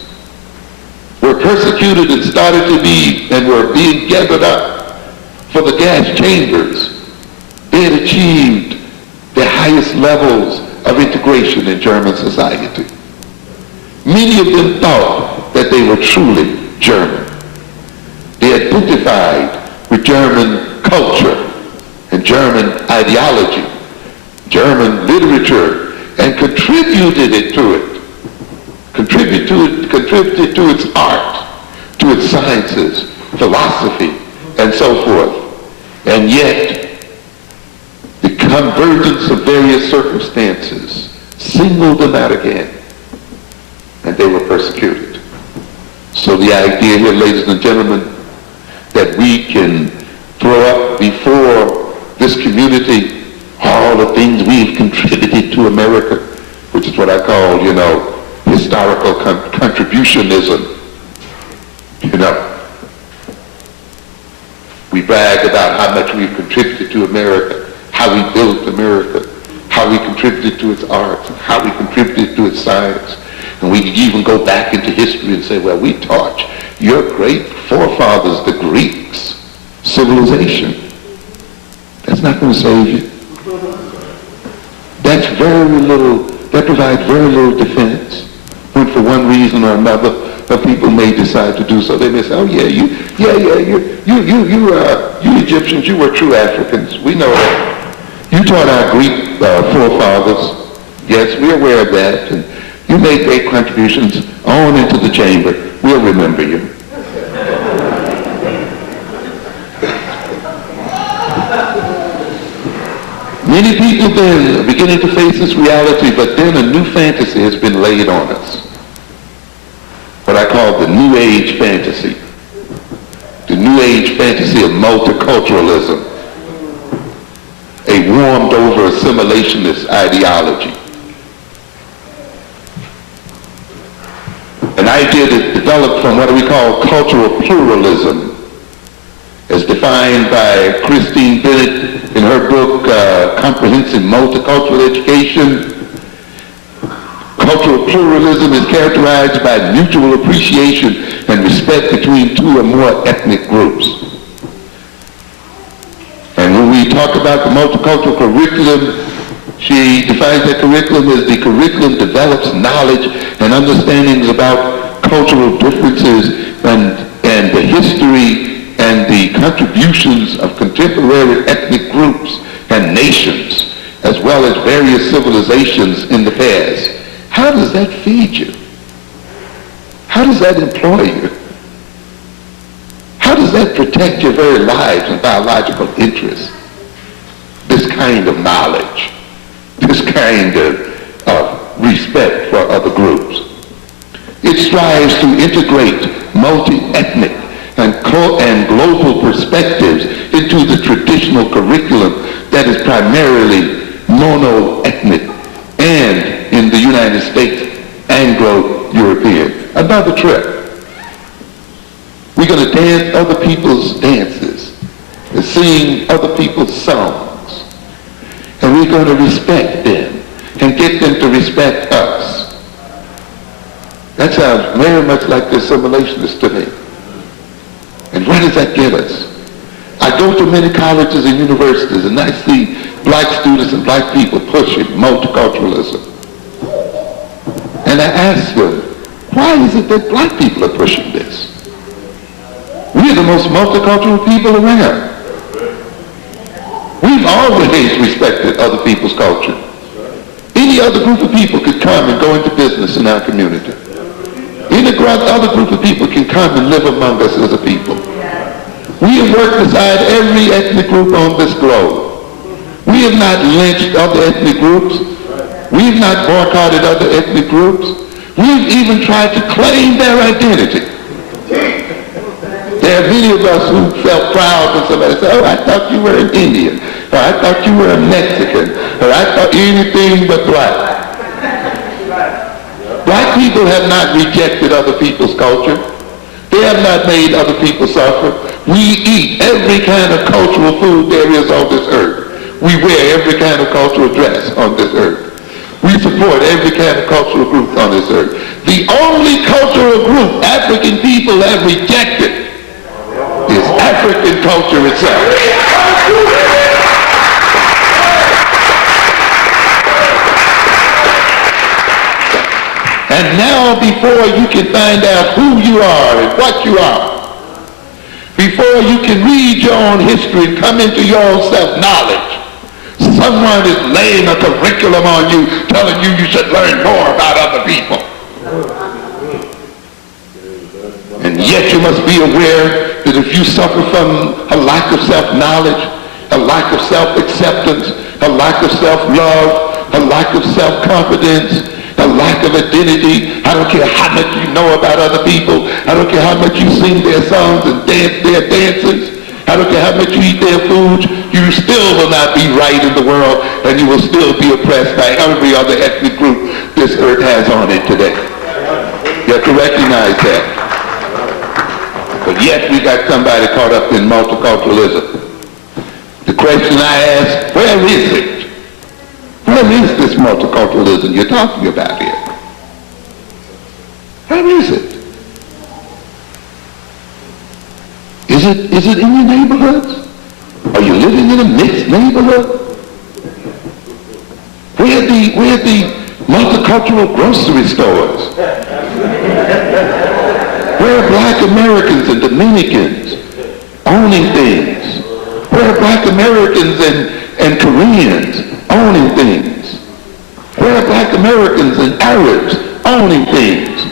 were persecuted and started to be and were being gathered up for the gas chambers, they had achieved the highest levels of integration in German society. Many of them thought that they were truly German. They identified with German culture and German ideology, German literature, and contributed to its art, to its sciences, philosophy, and so forth. And yet, the convergence of various circumstances singled them out again, and they were persecuted. So the idea here, ladies and gentlemen, that we can throw up before this community all the things we've contributed to America, which is what I call, historical contributionism. We brag about how much we've contributed to America, how we built America, how we contributed to its arts, how we contributed to its science. And we even go back into history and say, well, we taught your great forefathers, the Greeks, civilization. That's not going to save you. That provides very little defense when for one reason or another people may decide to do so. They may say, oh yeah, you Egyptians, you were true Africans. We know that. You taught our Greek forefathers. Yes, we're aware of that. And you made great contributions on into the chamber. We'll remember you. Many people then are beginning to face this reality, but then a new fantasy has been laid on us. What I call the New Age fantasy. The New Age fantasy of multiculturalism. A warmed over assimilationist ideology. An idea that developed from what we call cultural pluralism, as defined by Christine Bennett in her book, Comprehensive Multicultural Education. Cultural pluralism is characterized by mutual appreciation and respect between two or more ethnic groups. And when we talk about the multicultural curriculum, she defines that curriculum as the curriculum develops knowledge and understandings about cultural differences and the history and the contributions of contemporary ethnic groups and nations, as well as various civilizations in the past. How does that feed you? How does that employ you? How does that protect your very lives and biological interests? This kind of knowledge, this kind of respect for other groups. It strives to integrate multi-ethnic and global perspectives into the traditional curriculum that is primarily mono-ethnic and, in the United States, Anglo-European. Another trip. We're going to dance other people's dances and sing other people's songs. And we're going to respect them and get them to respect us. That sounds very much like the assimilationists to me. And what does that give us? I go to many colleges and universities and I see black students and black people pushing multiculturalism. And I ask them, why is it that black people are pushing this? We're the most multicultural people around. We've always respected other people's culture. Any other group of people could come and go into business in our community. Any other group of people can come and live among us as a people. We have worked beside every ethnic group on this globe. We have not lynched other ethnic groups. We have not boycotted other ethnic groups. We've even tried to claim their identity. There are many of us who felt proud when somebody said, oh, I thought you were an Indian, or I thought you were a Mexican, or I thought anything but black. Black people have not rejected other people's culture. They have not made other people suffer. We eat every kind of cultural food there is on this earth. We wear every kind of cultural dress on this earth. We support every kind of cultural group on this earth. The only cultural group African people have rejected is African culture itself. And now, before you can find out who you are and what you are, before you can read your own history and come into your own self-knowledge, someone is laying a curriculum on you, telling you should learn more about other people. And yet you must be aware that if you suffer from a lack of self-knowledge, a lack of self-acceptance, a lack of self-love, a lack of self-confidence, a lack of identity, I don't care how much you know about other people, I don't care how much you sing their songs and dance their dances, I don't care how much you eat their food, you still will not be right in the world, and you will still be oppressed by every other ethnic group this earth has on it today. You have to recognize that. But yet we got somebody caught up in multiculturalism. The question I ask, where is it? Where is this multiculturalism you're talking about here? Where is it? Is it in your neighborhoods? Are you living in a mixed neighborhood? Where are the multicultural grocery stores? Where are black Americans and Dominicans owning things? Where are black Americans and Koreans owning things? Where are black Americans and Arabs owning things?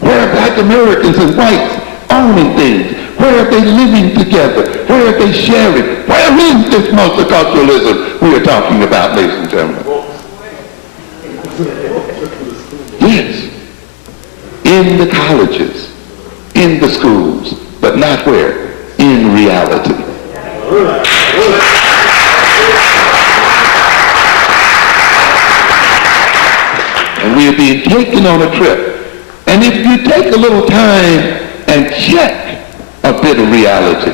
Where are black Americans and whites owning things? Where are they living together? Where are they sharing? Where is this multiculturalism we are talking about, ladies and gentlemen? Yes, in the colleges, in the schools, but not where? In reality. And we are being taken on a trip. And if you take a little time and check a bit of reality,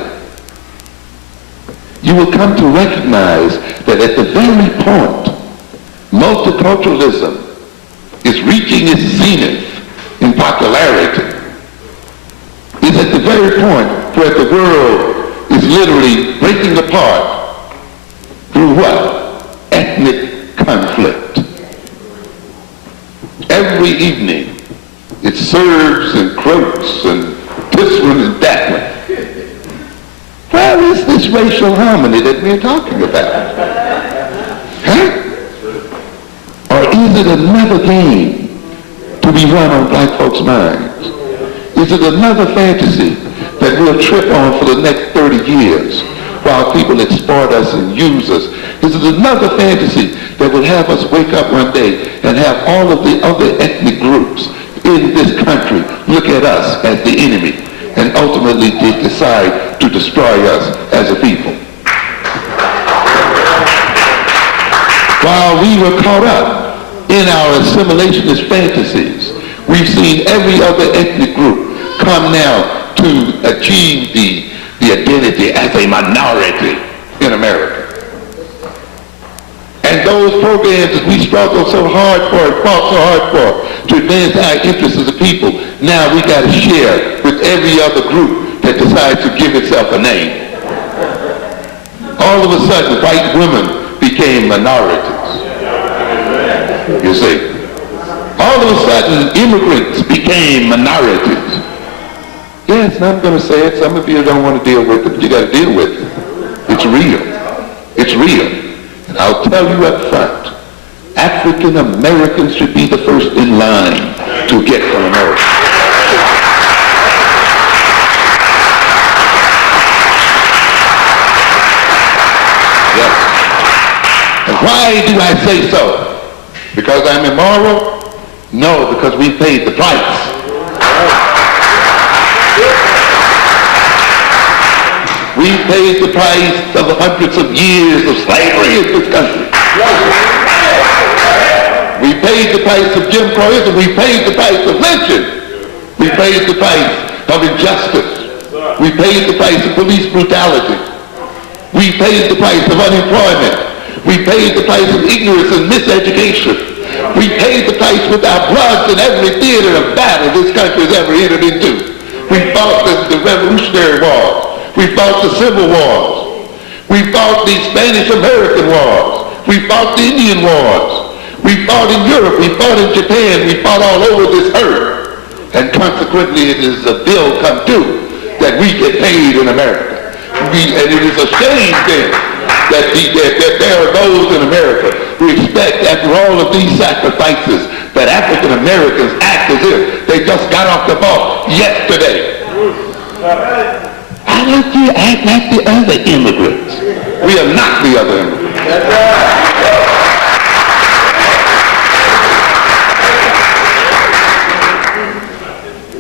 you will come to recognize that at the very point multiculturalism is reaching its zenith in popularity, is at the very point where the world is literally breaking apart through what? Ethnic conflict. Every evening it serves and croaks and this one and that one. Where is this racial harmony that we're talking about? Huh? Or is it another game to be run on black folks' minds? Is it another fantasy that we'll trip on for the next 30 years while people exploit us and use us? Is it another fantasy that will have us wake up one day and have all of the other ethnic groups in this country look at us as the enemy and ultimately decide to destroy us as a people? While we were caught up in our assimilationist fantasies, we've seen every other ethnic group come now to achieve the identity as a minority in America. And those programs that we struggled so hard for and fought so hard for to advance our interests as a people, now we got to share with every other group that decides to give itself a name. All of a sudden, white women became minorities. You see. All of a sudden, immigrants became minorities. Yes, and I'm going to say it. Some of you don't want to deal with it, but you got to deal with it. It's real. It's real. And I'll tell you up front, African Americans should be the first in line to get from America. Yes. And why do I say so? Because I'm immoral? No, because we paid the price. We paid the price of the hundreds of years of slavery in this country. We paid the price of Jim Crowism. We paid the price of lynching. We paid the price of injustice. We paid the price of police brutality. We paid the price of unemployment. We paid the price of ignorance and miseducation. We paid the price with our blood in every theater of battle this country has ever entered into. We fought the Revolutionary War. We fought the Civil Wars. We fought the Spanish-American Wars. We fought the Indian Wars. We fought in Europe. We fought in Japan. We fought all over this earth. And consequently, it is a bill come due that we get paid in America. And it is a shame then that there are those in America who expect, after all of these sacrifices, that African Americans act as if they just got off the boat yesterday. I want you to act like the other immigrants. We are not the other immigrants.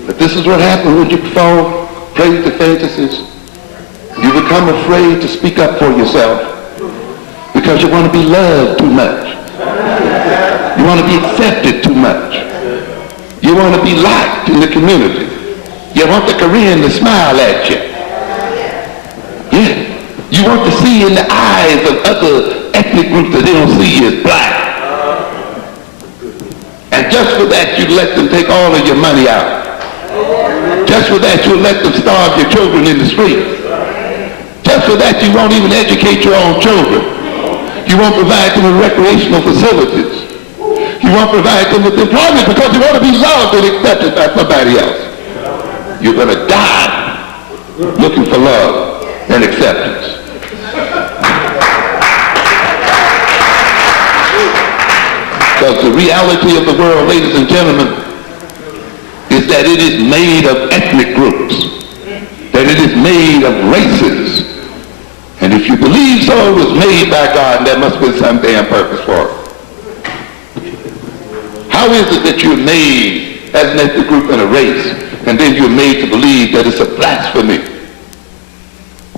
But this is what happens when you fall prey to fantasies. You become become afraid to speak up for yourself because you want to be loved too much. You want to be accepted too much. You want to be liked in the community. You want the Korean to smile at you. Yeah. You want to see in the eyes of other ethnic groups that they don't see you as black. And just for that, you let them take all of your money out. Just for that, you'll let them starve your children in the street. Just for that, you won't even educate your own children. You won't provide them with recreational facilities. You won't provide them with employment because you want to be loved and accepted by somebody else. You're going to die looking for love and acceptance. Because the reality of the world, ladies and gentlemen, is that it is made of ethnic groups, that it is made of races. And if you believe so, it was made by God, there must be some damn purpose for it. How is it that you're made as an ethnic group and a race, and then you're made to believe that it's a blasphemy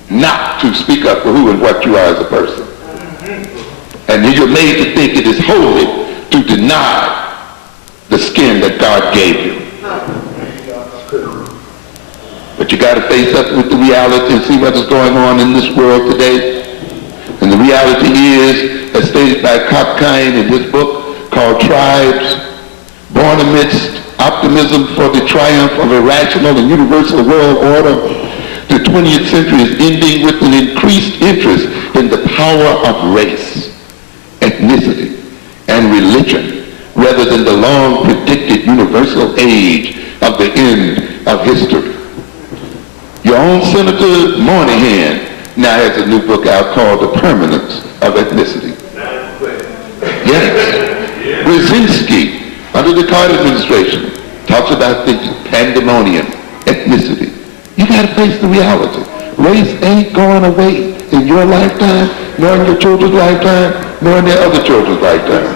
not to speak up for who and what you are as a person? And then you're made to think it is holy to deny the skin that God gave you. But you got to face up with the reality and see what is going on in this world today. And the reality is, as stated by Kopkine in his book called Tribes, born amidst optimism for the triumph of a rational and universal world order, the 20th century is ending with an increased interest in the power of race, ethnicity, and religion, rather than the long predicted universal age of the end of history. Your own Senator Moynihan now has a new book out called The Permanence of Ethnicity. Yes. Brzezinski, under the Carter administration, talks about the pandemonium, ethnicity. You got to face the reality. Race ain't going away in your lifetime, nor in your children's lifetime, nor in their other children's lifetime.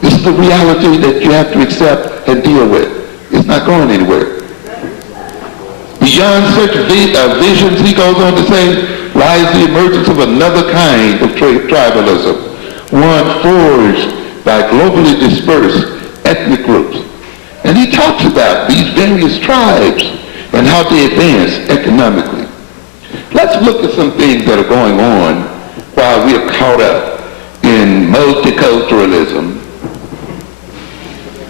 This is the reality that you have to accept and deal with. It's not going anywhere. Beyond such visions, he goes on to say, lies the emergence of another kind of tribalism, one forged by globally dispersed ethnic groups. And he talks about these various tribes and how they advance economically. Let's look at some things that are going on while we are caught up in multiculturalism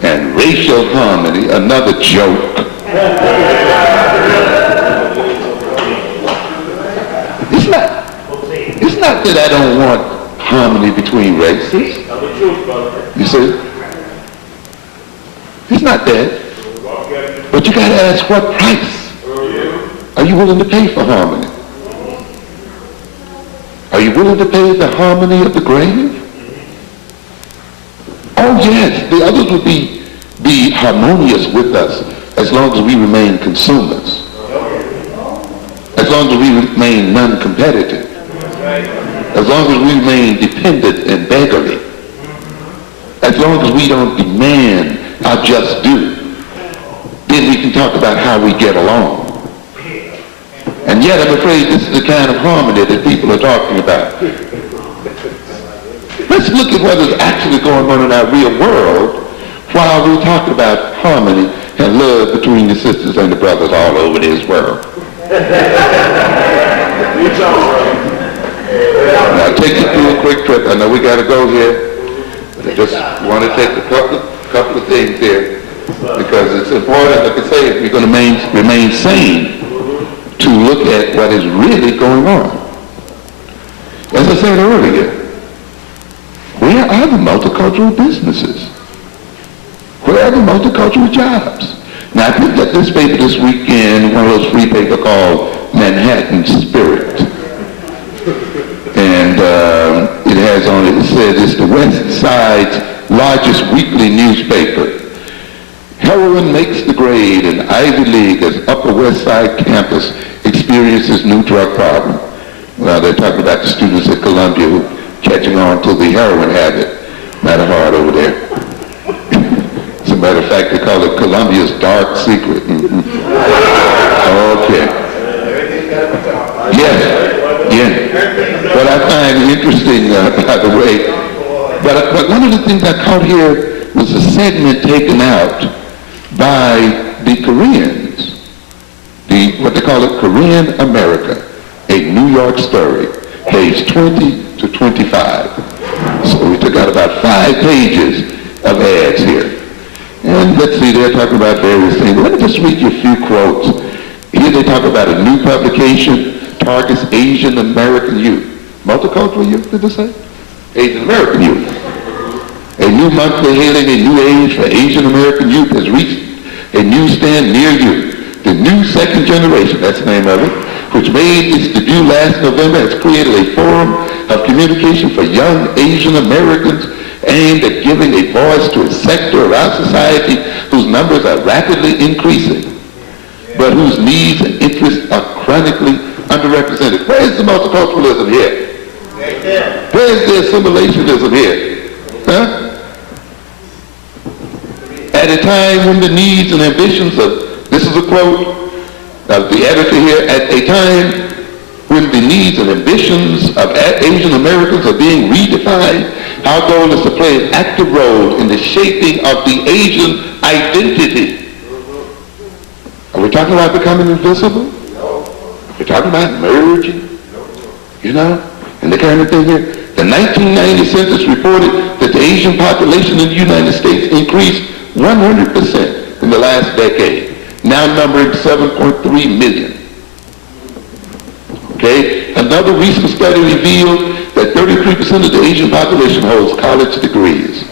and racial harmony, another joke. It's not that I don't want harmony between races. You see? It's not that. But you got to ask, what price are you willing to pay for harmony? Are you willing to pay the harmony of the grave? Oh yes, the others would be harmonious with us as long as we remain consumers. As long as we remain non-competitive. As long as we remain dependent and beggarly. As long as we don't demand our just due. Then we can talk about how we get along. And yet I'm afraid this is the kind of harmony that people are talking about. Let's look at what is actually going on in our real world while we're talking about harmony and love between the sisters and the brothers all over this world. Now take you through a quick trip. I know we got to go here, but I just want to take a couple of things here because it's important, like I say, if we're going to remain sane, to look at what is really going on. As I said earlier, where are the multicultural businesses? Where are the multicultural jobs? Now I picked up this paper this weekend, one of those free papers called Manhattan Spirit. And it has on it, it says it's the West Side's largest weekly newspaper. Heroin makes the grade in Ivy League as Upper West Side campus experiences new drug problem. Well, they're talking about the students at Columbia who catching on to the heroin habit. Matter hard over there. As a matter of fact, they call it Columbia's dark secret. Okay. kind of interesting, by the way. But one of the things I caught here was a segment taken out by the Koreans, what they call it, Korean America, a New York story, page 20 to 25. So we took out about 5 pages of ads here. And let's see, they're talking about various things. Let me just read you a few quotes. Here they talk about a new publication targets Asian American youth. Multicultural youth, did they say? Asian American youth. A new monthly hailing a new age for Asian American youth has reached a newsstand near you. The new second generation, that's the name of it, which made its debut last November, has created a forum of communication for young Asian Americans aimed at giving a voice to a sector of our society whose numbers are rapidly increasing, but whose needs and interests are chronically underrepresented. Where's the multiculturalism here? Where's the assimilationism here? Huh? At a time when the needs and ambitions of, this is a quote of the editor here, at a time when the needs and ambitions of Asian Americans are being redefined, our goal is to play an active role in the shaping of the Asian identity. Are we talking about becoming invisible? Are we talking about merging? You know? And the kind of thing here. The 1990 census reported that the Asian population in the United States increased 100% in the last decade, now numbering 7.3 million. Okay? Another recent study revealed that 33% of the Asian population holds college degrees,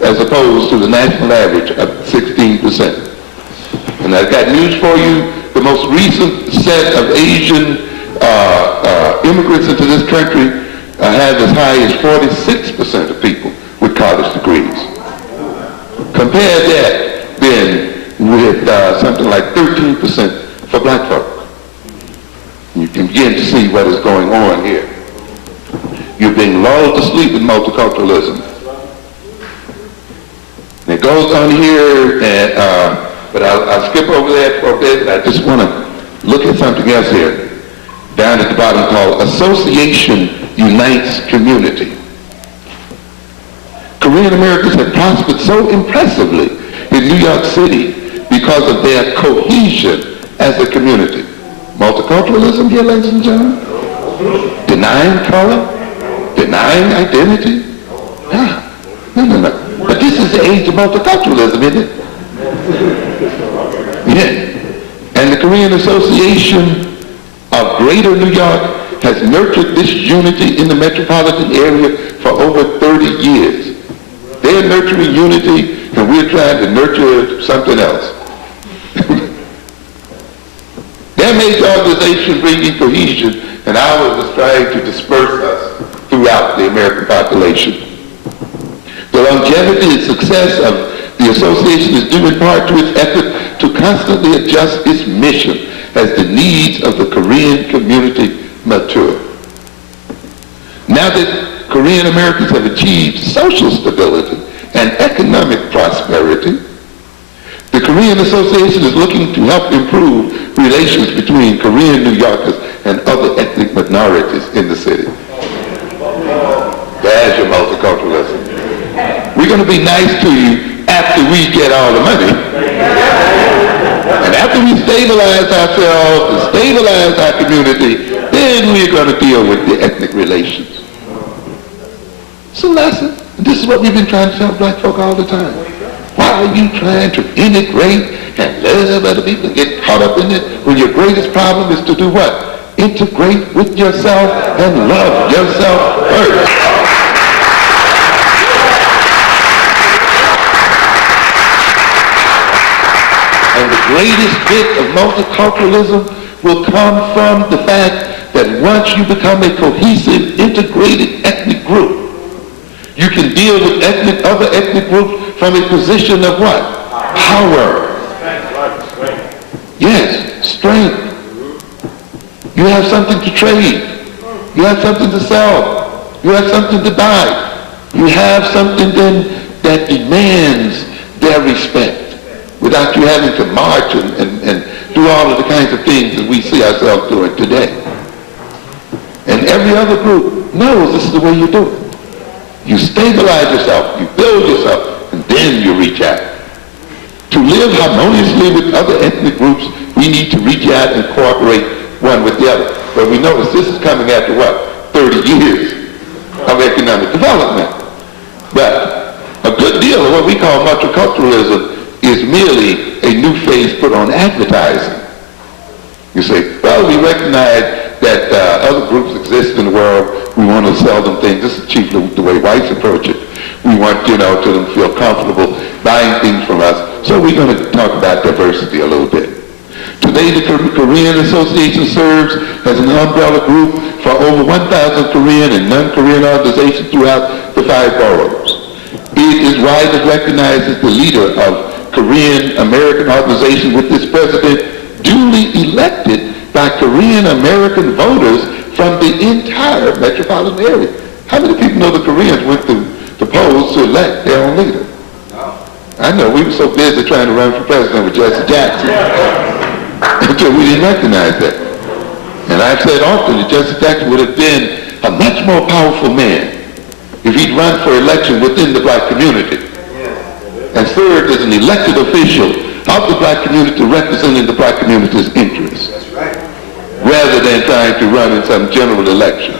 as opposed to the national average of 16%. And I've got news for you. The most recent set of Asian immigrants into this country have as high as 46% of people with college degrees. Compare that then with something like 13% for black folk. You can begin to see what is going on here. You're being lulled to sleep in multiculturalism. And it goes on here, and, but I'll skip over that for a bit. I just want to look at something else here. Down at the bottom called Association Unites Community. Korean Americans have prospered so impressively in New York City because of their cohesion as a community. Multiculturalism here, ladies and gentlemen? Denying color? Denying identity? No. But this is the age of multiculturalism, isn't it? Yeah. And the Korean Association of Greater New York has nurtured this unity in the metropolitan area for over 30 years. They're nurturing unity, and we're trying to nurture something else. Their major organization bringing cohesion, and ours is trying to disperse us throughout the American population. The longevity and success of the association is due in part to its effort to constantly adjust its mission as the needs of the Korean community mature. Now that Korean Americans have achieved social stability and economic prosperity, the Korean Association is looking to help improve relations between Korean New Yorkers and other ethnic minorities in the city. There's your multiculturalism. We're going to be nice to you after we get all the money. And after we stabilize ourselves and stabilize our community, then we're going to deal with the ethnic relations. It's a lesson. And this is what we've been trying to tell black folk all the time. Why are you trying to integrate and love other people and get caught up in it when your greatest problem is to do what? Integrate with yourself and love yourself first. And the greatest bit of multiculturalism will come from the fact that once you become a cohesive, integrated ethnic group, you can deal with other ethnic groups from a position of what? Power. Yes, strength. You have something to trade. You have something to sell. You have something to buy. You have something then that demands their respect without you having to march and do all of the kinds of things that we see ourselves doing today. And every other group, knows this is the way you do it. You stabilize yourself, you build yourself, and then you reach out. To live harmoniously with other ethnic groups, we need to reach out and cooperate one with the other. But we notice this is coming after what? 30 years of economic development. But a good deal of what we call multiculturalism is merely a new face put on advertising. You say, well, we recognize that other groups exist in the world. We want to sell them things. This is chiefly the way whites approach it. We want, to them to feel comfortable buying things from us. So we're going to talk about diversity a little bit. Today, the Korean Association serves as an umbrella group for over 1,000 Korean and non-Korean organizations throughout the 5 boroughs. It is widely recognized as the leader of Korean American organization, with this president duly elected by Korean American voters from the entire metropolitan area. How many people know the Koreans went to the polls to elect their own leader? I know, we were so busy trying to run for president with Jesse Jackson until we didn't recognize that. And I've said often that Jesse Jackson would have been a much more powerful man if he'd run for election within the black community and served as an elected official of the black community representing the black community's interests, rather than trying to run in some general election.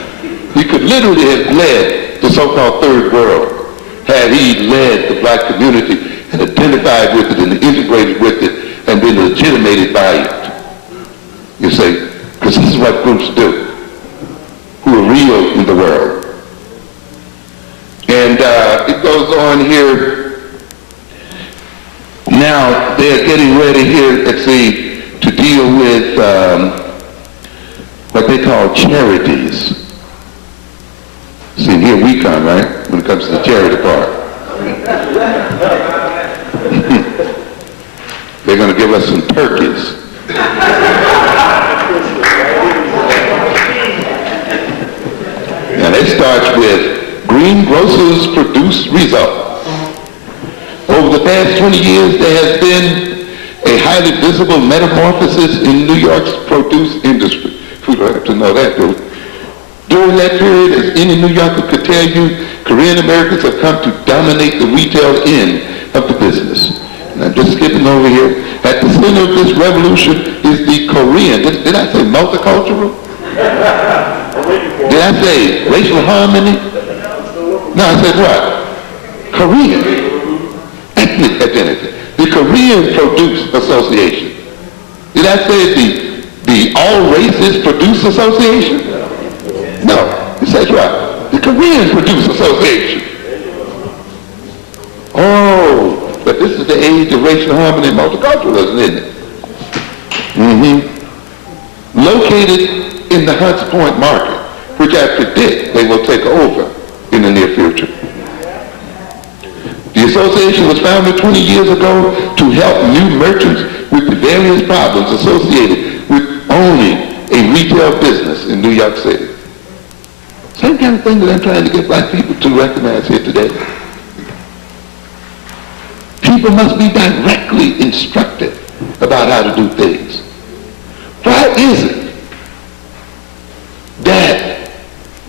He could literally have led the so-called third world had he led the black community and identified with it and integrated with it and been legitimated by it. You say, because this is what groups do, who are real in the world. And it goes on here. Now they're getting ready here, let's see, to deal with what they call charities. See, here we come, right, when it comes to the charity part. They're going to give us some turkeys. And it starts with greengrocers produce results. Over the past 20 years, there has been a highly visible metamorphosis in New York's produce industry. We don't have to know that, do we? During that period, as any New Yorker could tell you, Korean Americans have come to dominate the retail end of the business. And I'm just skipping over here. At the center of this revolution is the Korean. Did I say multicultural? Did I say racial harmony? No, I said what? Korean. Ethnic identity. The Korean Produce Association. Did I say the All Races Produce Association? No, it says what? The Korean Produce Association. Oh, but this is the age of racial harmony and multiculturalism, isn't it? Mm-hmm. Located in the Hunts Point market, which I predict they will take over in the near future. The association was founded 20 years ago to help new merchants with the various problems associated with owning a retail business in New York City. Same kind of thing that I'm trying to get black people to recognize here today. People must be directly instructed about how to do things. Why is it that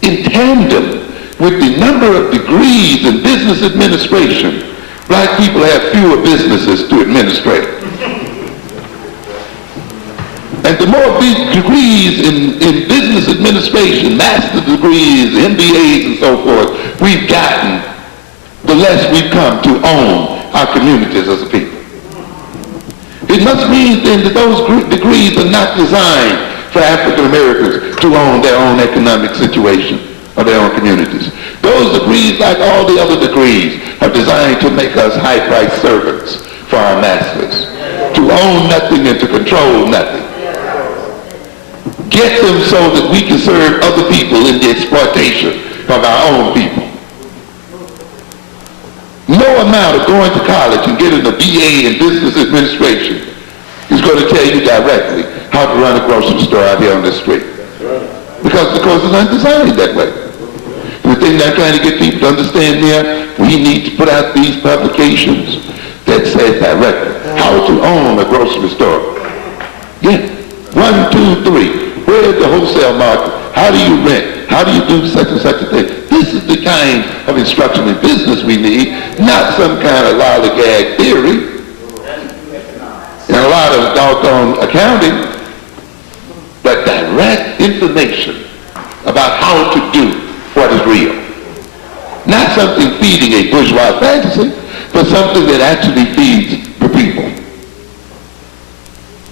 in tandem with the number of degrees in business administration, black people have fewer businesses to administrate? And the more degrees in business administration, master's degrees, MBAs and so forth, we've gotten, the less we've come to own our communities as a people. It must mean then that those degrees are not designed for African Americans to own their own economic situation or their own communities. Those degrees, like all the other degrees, are designed to make us high-priced servants for our masters, to own nothing and to control nothing. Get them so that we can serve other people in the exploitation of our own people. No amount of going to college and getting a BA in business administration is going to tell you directly how to run a grocery store out here on the street. Because the course is not designed that way. The thing that I'm trying to get people to understand here, we need to put out these publications that say directly how to own a grocery store. Yeah. 1, 2, 3. Where's the wholesale market? How do you rent? how do you do such and such a thing? This is the kind of instruction in business we need, not some kind of lollygag theory. And a lot of doggone accounting, but direct information about how to do what is real. Not something feeding a bourgeois fantasy, but something that actually feeds the people.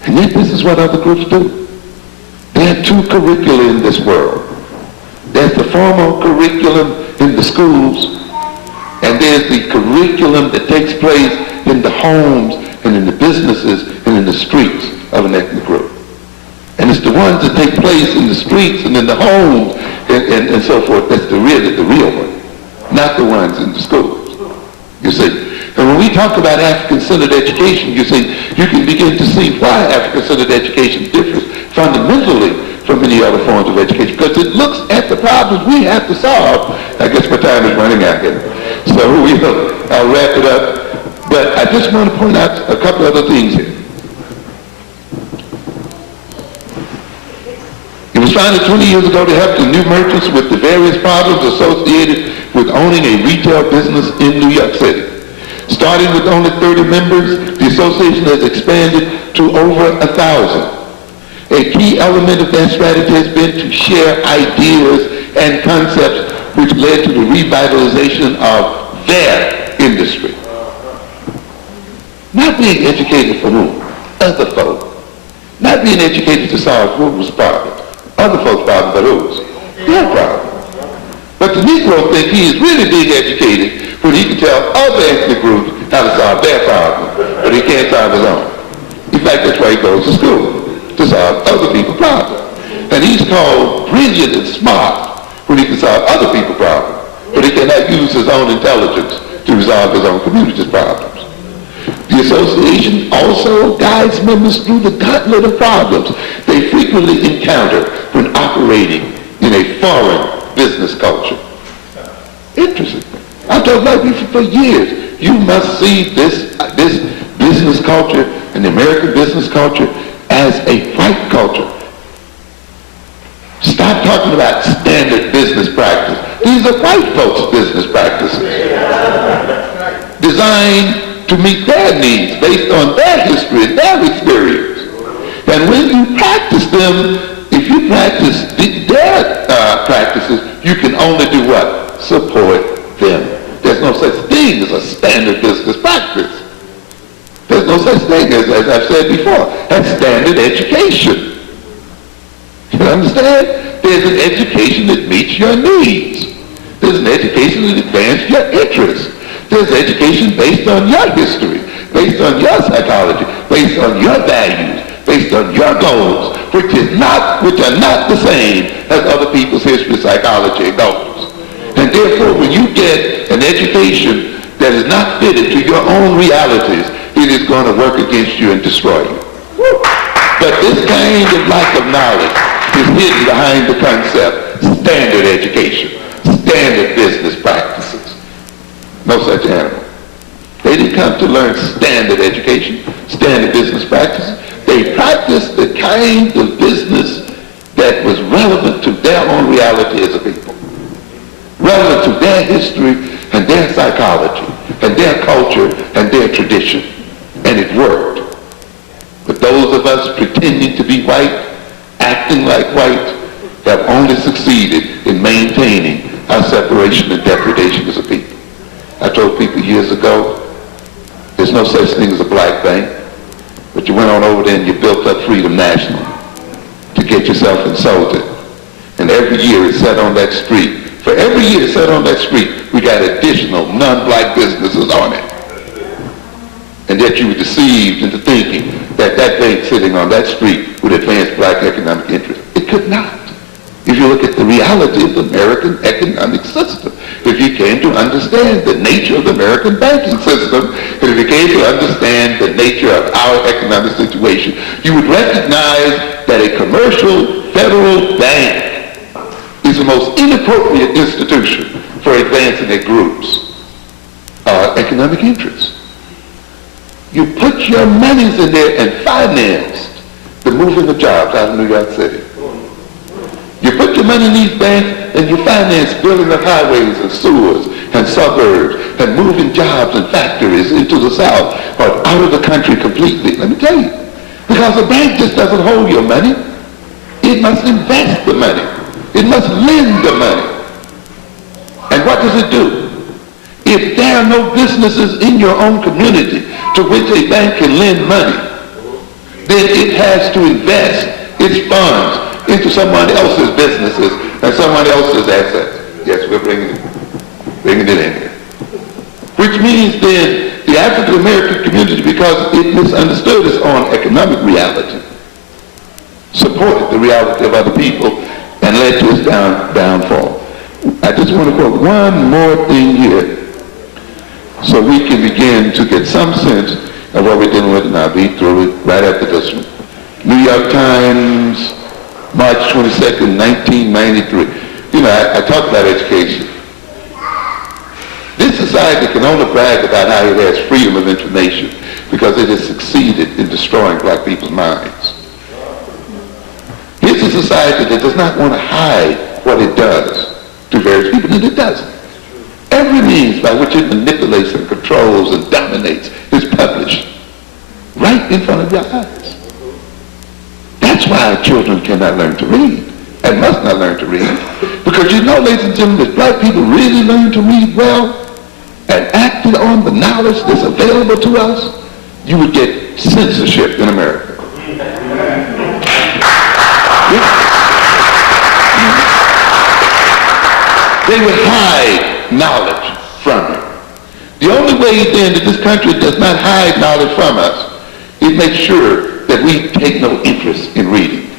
And yet this is what other groups do. There are two curricula in this world. There's the formal curriculum in the schools, and there's the curriculum that takes place in the homes and in the businesses and in the streets of an ethnic group. And it's the ones that take place in the streets and in the homes and so forth that's the real one, not the ones in the schools. You see. And when we talk about African-centered education, you see, you can begin to see why African-centered education differs fundamentally from many other forms of education, because it looks at the problems we have to solve. I guess my time is running out here. So I'll wrap it up. But I just want to point out a couple other things here. It was founded 20 years ago to help the new merchants with the various problems associated with owning a retail business in New York City. Starting with only 30 members, the association has expanded to over 1,000. A key element of that strategy has been to share ideas and concepts which led to the revitalization of their industry. Not being educated for whom? Other folk. Not being educated to solve who's problem. Other folks' problem, but whose? Their problem. But the Negro thinks he is really being educated when he can tell other ethnic groups how to solve their problem, but he can't solve his own. In fact, that's why he goes to school, to solve other people's problems. And he's called brilliant and smart when he can solve other people's problems, but he cannot use his own intelligence to resolve his own community's problems. The association also guides members through the gauntlet of problems they frequently encounter when operating in a foreign business culture. Interesting. I've told black people for years, you must see this business culture and the American business culture as a white culture. Stop talking about standard business practice. These are white folks' business practices. Designed to meet their needs based on their history and their experience. And when you practice them, if you practice their practices, you can only do what? Support them. There's no such thing as a standard business practice. There's no such thing as I've said before, that's standard education. You understand? There's an education that meets your needs. There's an education that advances your interests. There's education based on your history, based on your psychology, based on your values, based on your goals, which are not the same as other people's history, psychology, and goals. And therefore, when you get an education that is not fitted to your own realities, it is going to work against you and destroy you. But this kind of lack of knowledge is hidden behind the concept standard education, standard business practices. No such animal. They didn't come to learn standard education, standard business practices. They practiced the kind of business that was relevant to their own reality as a people, relevant to their history and their psychology and their culture and their tradition. And it worked. But those of us pretending to be white, acting like white, have only succeeded in maintaining our separation and degradation as a people. I told people years ago, there's no such thing as a black bank, but you went on over there and you built up Freedom National to get yourself insulted. And every year it sat on that street. For every year it sat on that street, we got additional non-black businesses on it. And yet you were deceived into thinking that that bank sitting on that street would advance black economic interests. It could not. If you look at the reality of the American economic system, if you came to understand the nature of the American banking system, and if you came to understand the nature of our economic situation, you would recognize that a commercial federal bank is the most inappropriate institution for advancing a group's economic interests. You put your monies in there and financed the moving of jobs out of New York City. You put your money in these banks and you finance building of highways and sewers and suburbs and moving jobs and factories into the South or out of the country completely. Let me tell you, because the bank just doesn't hold your money. It must invest the money. It must lend the money. And what does it do? If there are no businesses in your own community to which a bank can lend money, then it has to invest its funds into someone else's businesses and someone else's assets. Yes, we're bringing it in here. Which means then the African American community, because it misunderstood its own economic reality, supported the reality of other people and led to its downfall. I just want to quote one more thing here so we can begin to get some sense of what we're dealing with, and I'll be through it right after this one. New York Times, March 22nd, 1993. You know, I talk about education. This society can only brag about how it has freedom of information because it has succeeded in destroying black people's minds. It's a society that does not want to hide what it does to various people, and it doesn't. Every means by which it manipulates and controls and dominates is published right in front of your eyes. That's why our children cannot learn to read and must not learn to read. Because you know, ladies and gentlemen, if black people really learn to read well and acted on the knowledge that's available to us, you would get censorship in America. They would hide knowledge from you. The only way then that this country does not hide knowledge from us, it makes sure that we take no interest in reading,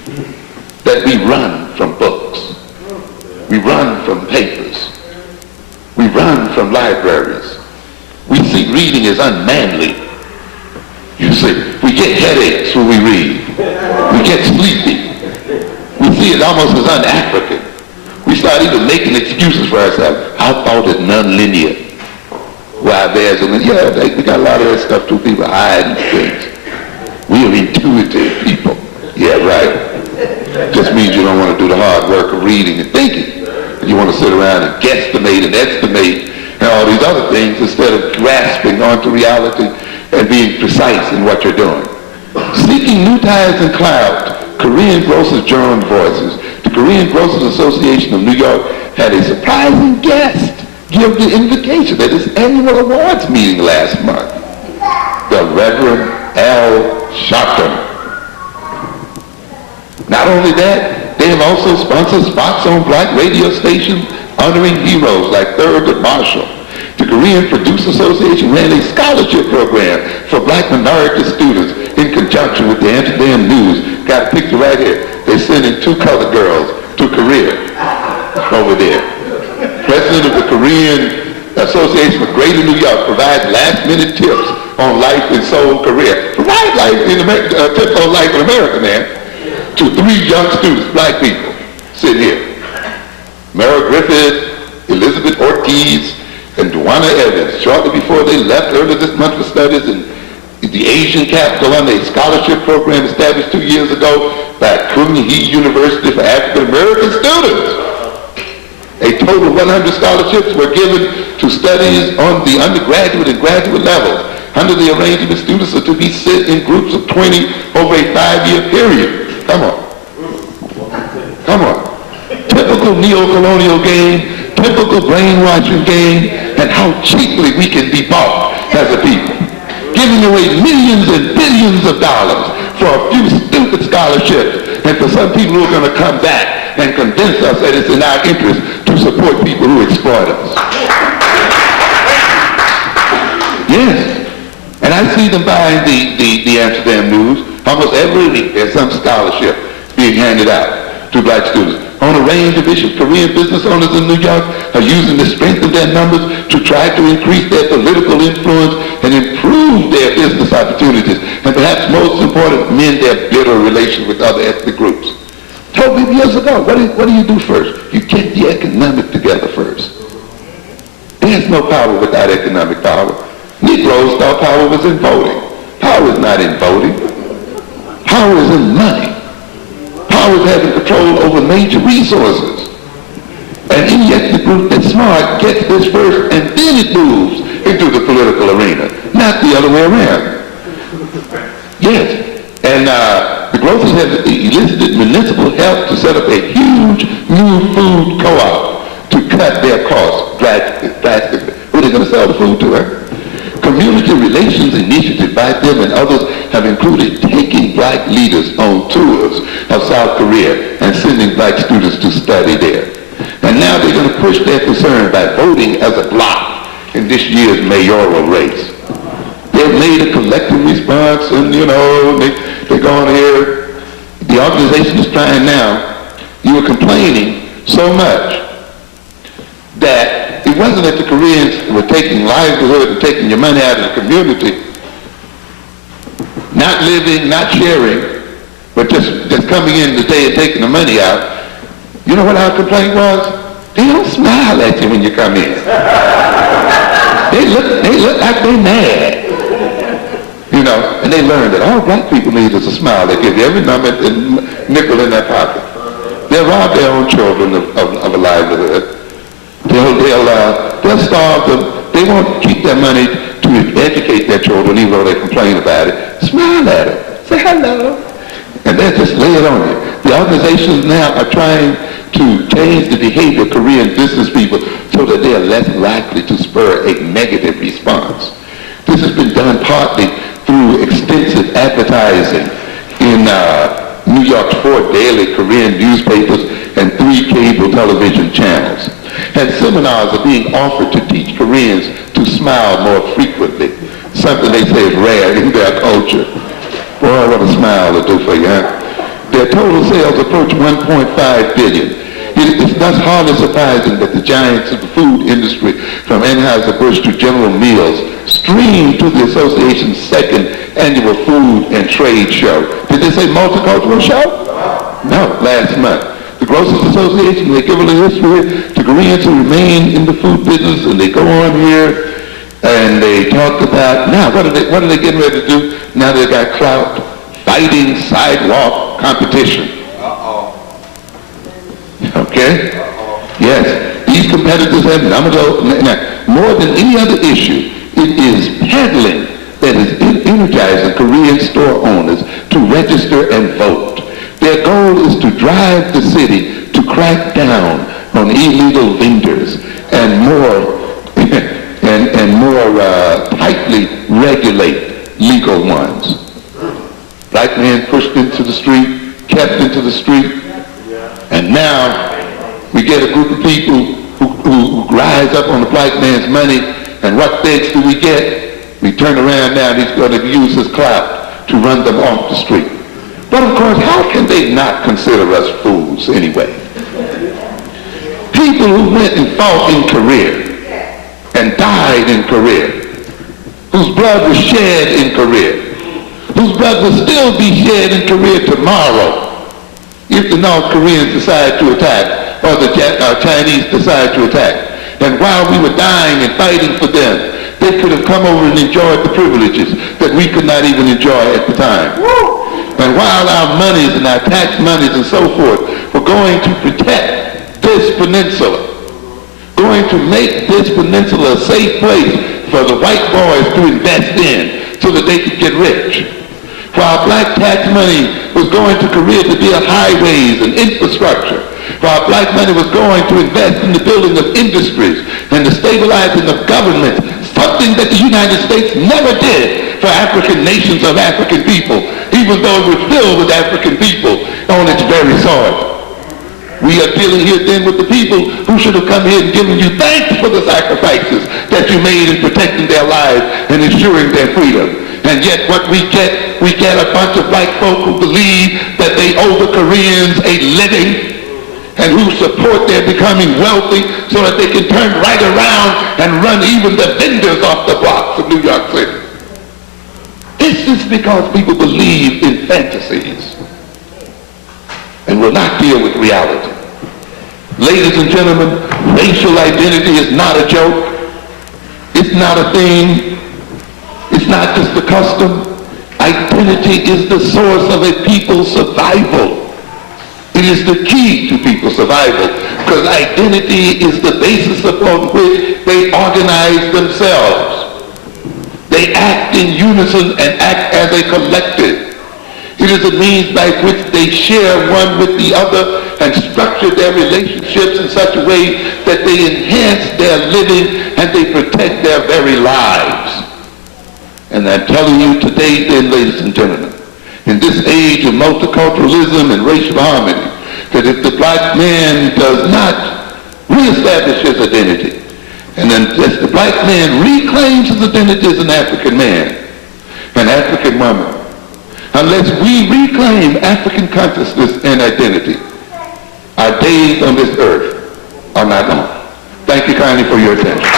that we run from books, we run from papers, we run from libraries. We see reading as unmanly. You see, we get headaches when we read. We get sleepy. We see it almost as un-African. We start even making excuses for ourselves. I thought it non-linear. Why there's we got a lot of that stuff too. People hiding things. We are intuitive people. Yeah, right. Just means you don't want to do the hard work of reading and thinking. You want to sit around and guesstimate and estimate and all these other things instead of grasping onto reality and being precise in what you're doing. Seeking new tides and clouds, Korean grocers joined voices. The Korean Grocers Association of New York had a surprising guest give the invocation at its annual awards meeting last month. The Reverend Al Sharpton. Not only that, they have also sponsored spots on black radio stations honoring heroes like Thurgood Marshall. The Korean Producer Association ran a scholarship program for black minority students in conjunction with the Amsterdam News. Got a picture right here. They're sending 2 colored girls to Korea over there. President of the Korean Association of Greater New York provides last-minute tips on life in Seoul, Korea. Provide tips on life in America, man, to 3 young students, black people, sitting here. Mara Griffith, Elizabeth Ortiz, and Duana Evans, shortly before they left earlier this month for studies in the Asian capital on a scholarship program established 2 years ago by Kyung-hee University for African American students. A total of 100 scholarships were given to studies on the undergraduate and graduate levels. Under the arrangement, students are to be sit in groups of 20 over a 5-year period. Come on. Come on. Typical neo-colonial game, typical brainwashing game, and how cheaply we can be bought as a people. Giving away millions and billions of dollars for a few stupid scholarships, and for some people who are going to come back and convince us that it's in our interest to support people who exploit us. Yes. And I see them buying the Amsterdam News. Almost every week there's some scholarship being handed out to black students. On a range of issues, Korean business owners in New York are using the strength of their numbers to try to increase their political influence and improve their business opportunities, and perhaps most important, mend their bitter relations with other ethnic groups. Told me years ago, what do you do first? You get the economic together first. There's no power without economic power. Negroes thought power was in voting. Power is not in voting. Power is in money. Power is having control over major resources. And yet the group that's smart gets this first, and then it moves into the political arena, not the other way around. Yes. And the grocers have elicited municipal help to set up a huge new food co-op to cut their costs drastically. Who are they going to sell the food to, huh? Community relations initiatives by them and others have included taking black leaders on tours of South Korea and sending black students to study there. And now they're going to push their concern by voting as a bloc in this year's mayoral race. They've made a collective response, and they're going here. The organization is trying now. You were complaining so much that it wasn't that the Koreans were taking livelihood and taking your money out of the community, not living, not sharing, but just coming in today and taking the money out. You know what our complaint was? They don't smile at you when you come in. They look like they're mad. And they learned that all black people need is a smile. They give you every number and nickel in their pocket. They'll rob their own children of a livelihood. They'll starve them. They won't keep their money to educate their children, even though they complain about it. Smile at them. Say hello. And they'll just lay it on you. The organizations now are trying to change the behavior of Korean business people so that they are less likely to spur a negative response. This has been done partly through extensive advertising in New York's 4 daily Korean newspapers and 3 cable television channels. And seminars are being offered to teach Koreans to smile more frequently, something they say is rare in their culture. Boy, what a smile will do for you, huh? Their total sales approach 1.5 billion. It's thus hardly surprising that the giants of the food industry, from Anheuser-Busch to General Mills, streamed to the association's 2nd annual food and trade show. Did they say multicultural show? No, last month. The Grocers Association, they give a little history to Koreans who remain in the food business, and they go on here and they talk about, now what are they getting ready to do? Now they got clout, fighting sidewalk competition. Okay? Yes. These competitors have numbers. Now, more than any other issue, it is peddling that is energizing Korean store owners to register and vote. Their goal is to drive the city to crack down on illegal vendors and more tightly regulate legal ones. Black men pushed into the street, kept into the street, and now we get a group of people who rise up on the black man's money, and what thanks do we get? We turn around now and he's going to use his clout to run them off the street. But of course, how can they not consider us fools anyway? People who went and fought in Korea and died in Korea, whose blood was shed in Korea, whose blood will still be shed in Korea tomorrow if the North Koreans decide to attack or the Chinese decide to attack. And while we were dying and fighting for them, they could have come over and enjoyed the privileges that we could not even enjoy at the time. And while our monies and our tax monies and so forth were going to protect this peninsula, going to make this peninsula a safe place for the white boys to invest in so that they could get rich. While black tax money was going to Korea to build highways and infrastructure, while black money was going to invest in the building of industries and the stabilizing of governments, something that the United States never did for African nations of African people, even though it was filled with African people on its very soil. We are dealing here then with the people who should have come here and given you thanks for the sacrifices that you made in protecting their lives and ensuring their freedom. And yet what we get a bunch of black folk who believe that they owe the Koreans a living and who support their becoming wealthy so that they can turn right around and run even the vendors off the blocks of New York City. This is because people believe in fantasies and will not deal with reality. Ladies and gentlemen, racial identity is not a joke. It's not a thing. It's not just a custom. Identity is the source of a people's survival. It is the key to people's survival. because identity is the basis upon which they organize themselves. They act in unison and act as a collective. It is a means by which they share one with the other and structure their relationships in such a way that they enhance their living and they protect their very lives. And I'm telling you today, then, ladies and gentlemen, in this age of multiculturalism and racial harmony, that if the black man does not reestablish his identity, and then if the black man reclaims his identity as an African man, an African woman, unless we reclaim African consciousness and identity, our days on this earth are not long. Thank you kindly for your attention.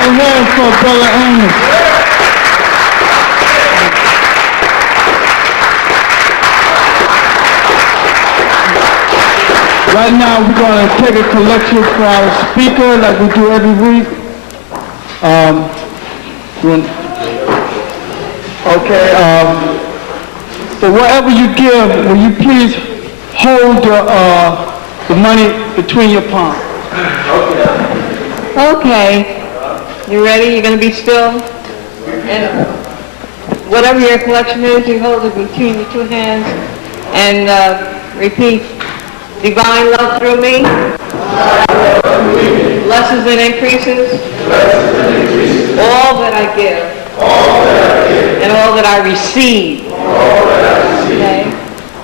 A word for Brother Amos. Right now we're going to take a collection for our speaker like we do every week. So whatever you give, will you please hold the money between your palms? Okay. You ready? You're going to be still? And whatever your collection is, you hold it between your two hands and repeat. Divine love through me. Blesses and increases. All that I give. And all that I receive. Okay?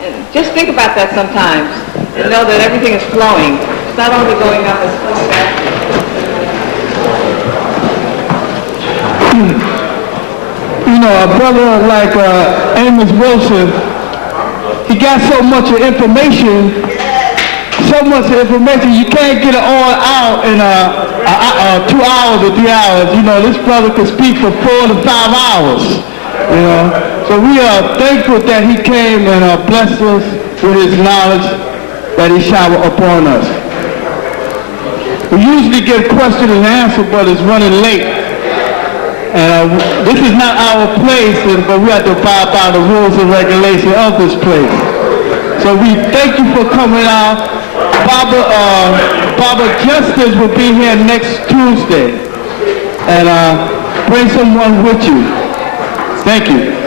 And just think about that sometimes. And know that everything is flowing. It's not only going up, it's flowing back. You know, a brother like Amos Wilson, he got so much information, you can't get it all out in 2 hours or 3 hours. You know, this brother could speak for 4 to 5 hours, you know. So we are thankful that he came and blessed us with his knowledge that he showered upon us. We usually get question and answer, but it's running late. And this is not our place, but we have to abide by the rules and regulations of this place. So we thank you for coming out. Baba Justice will be here next Tuesday. And bring someone with you. Thank you.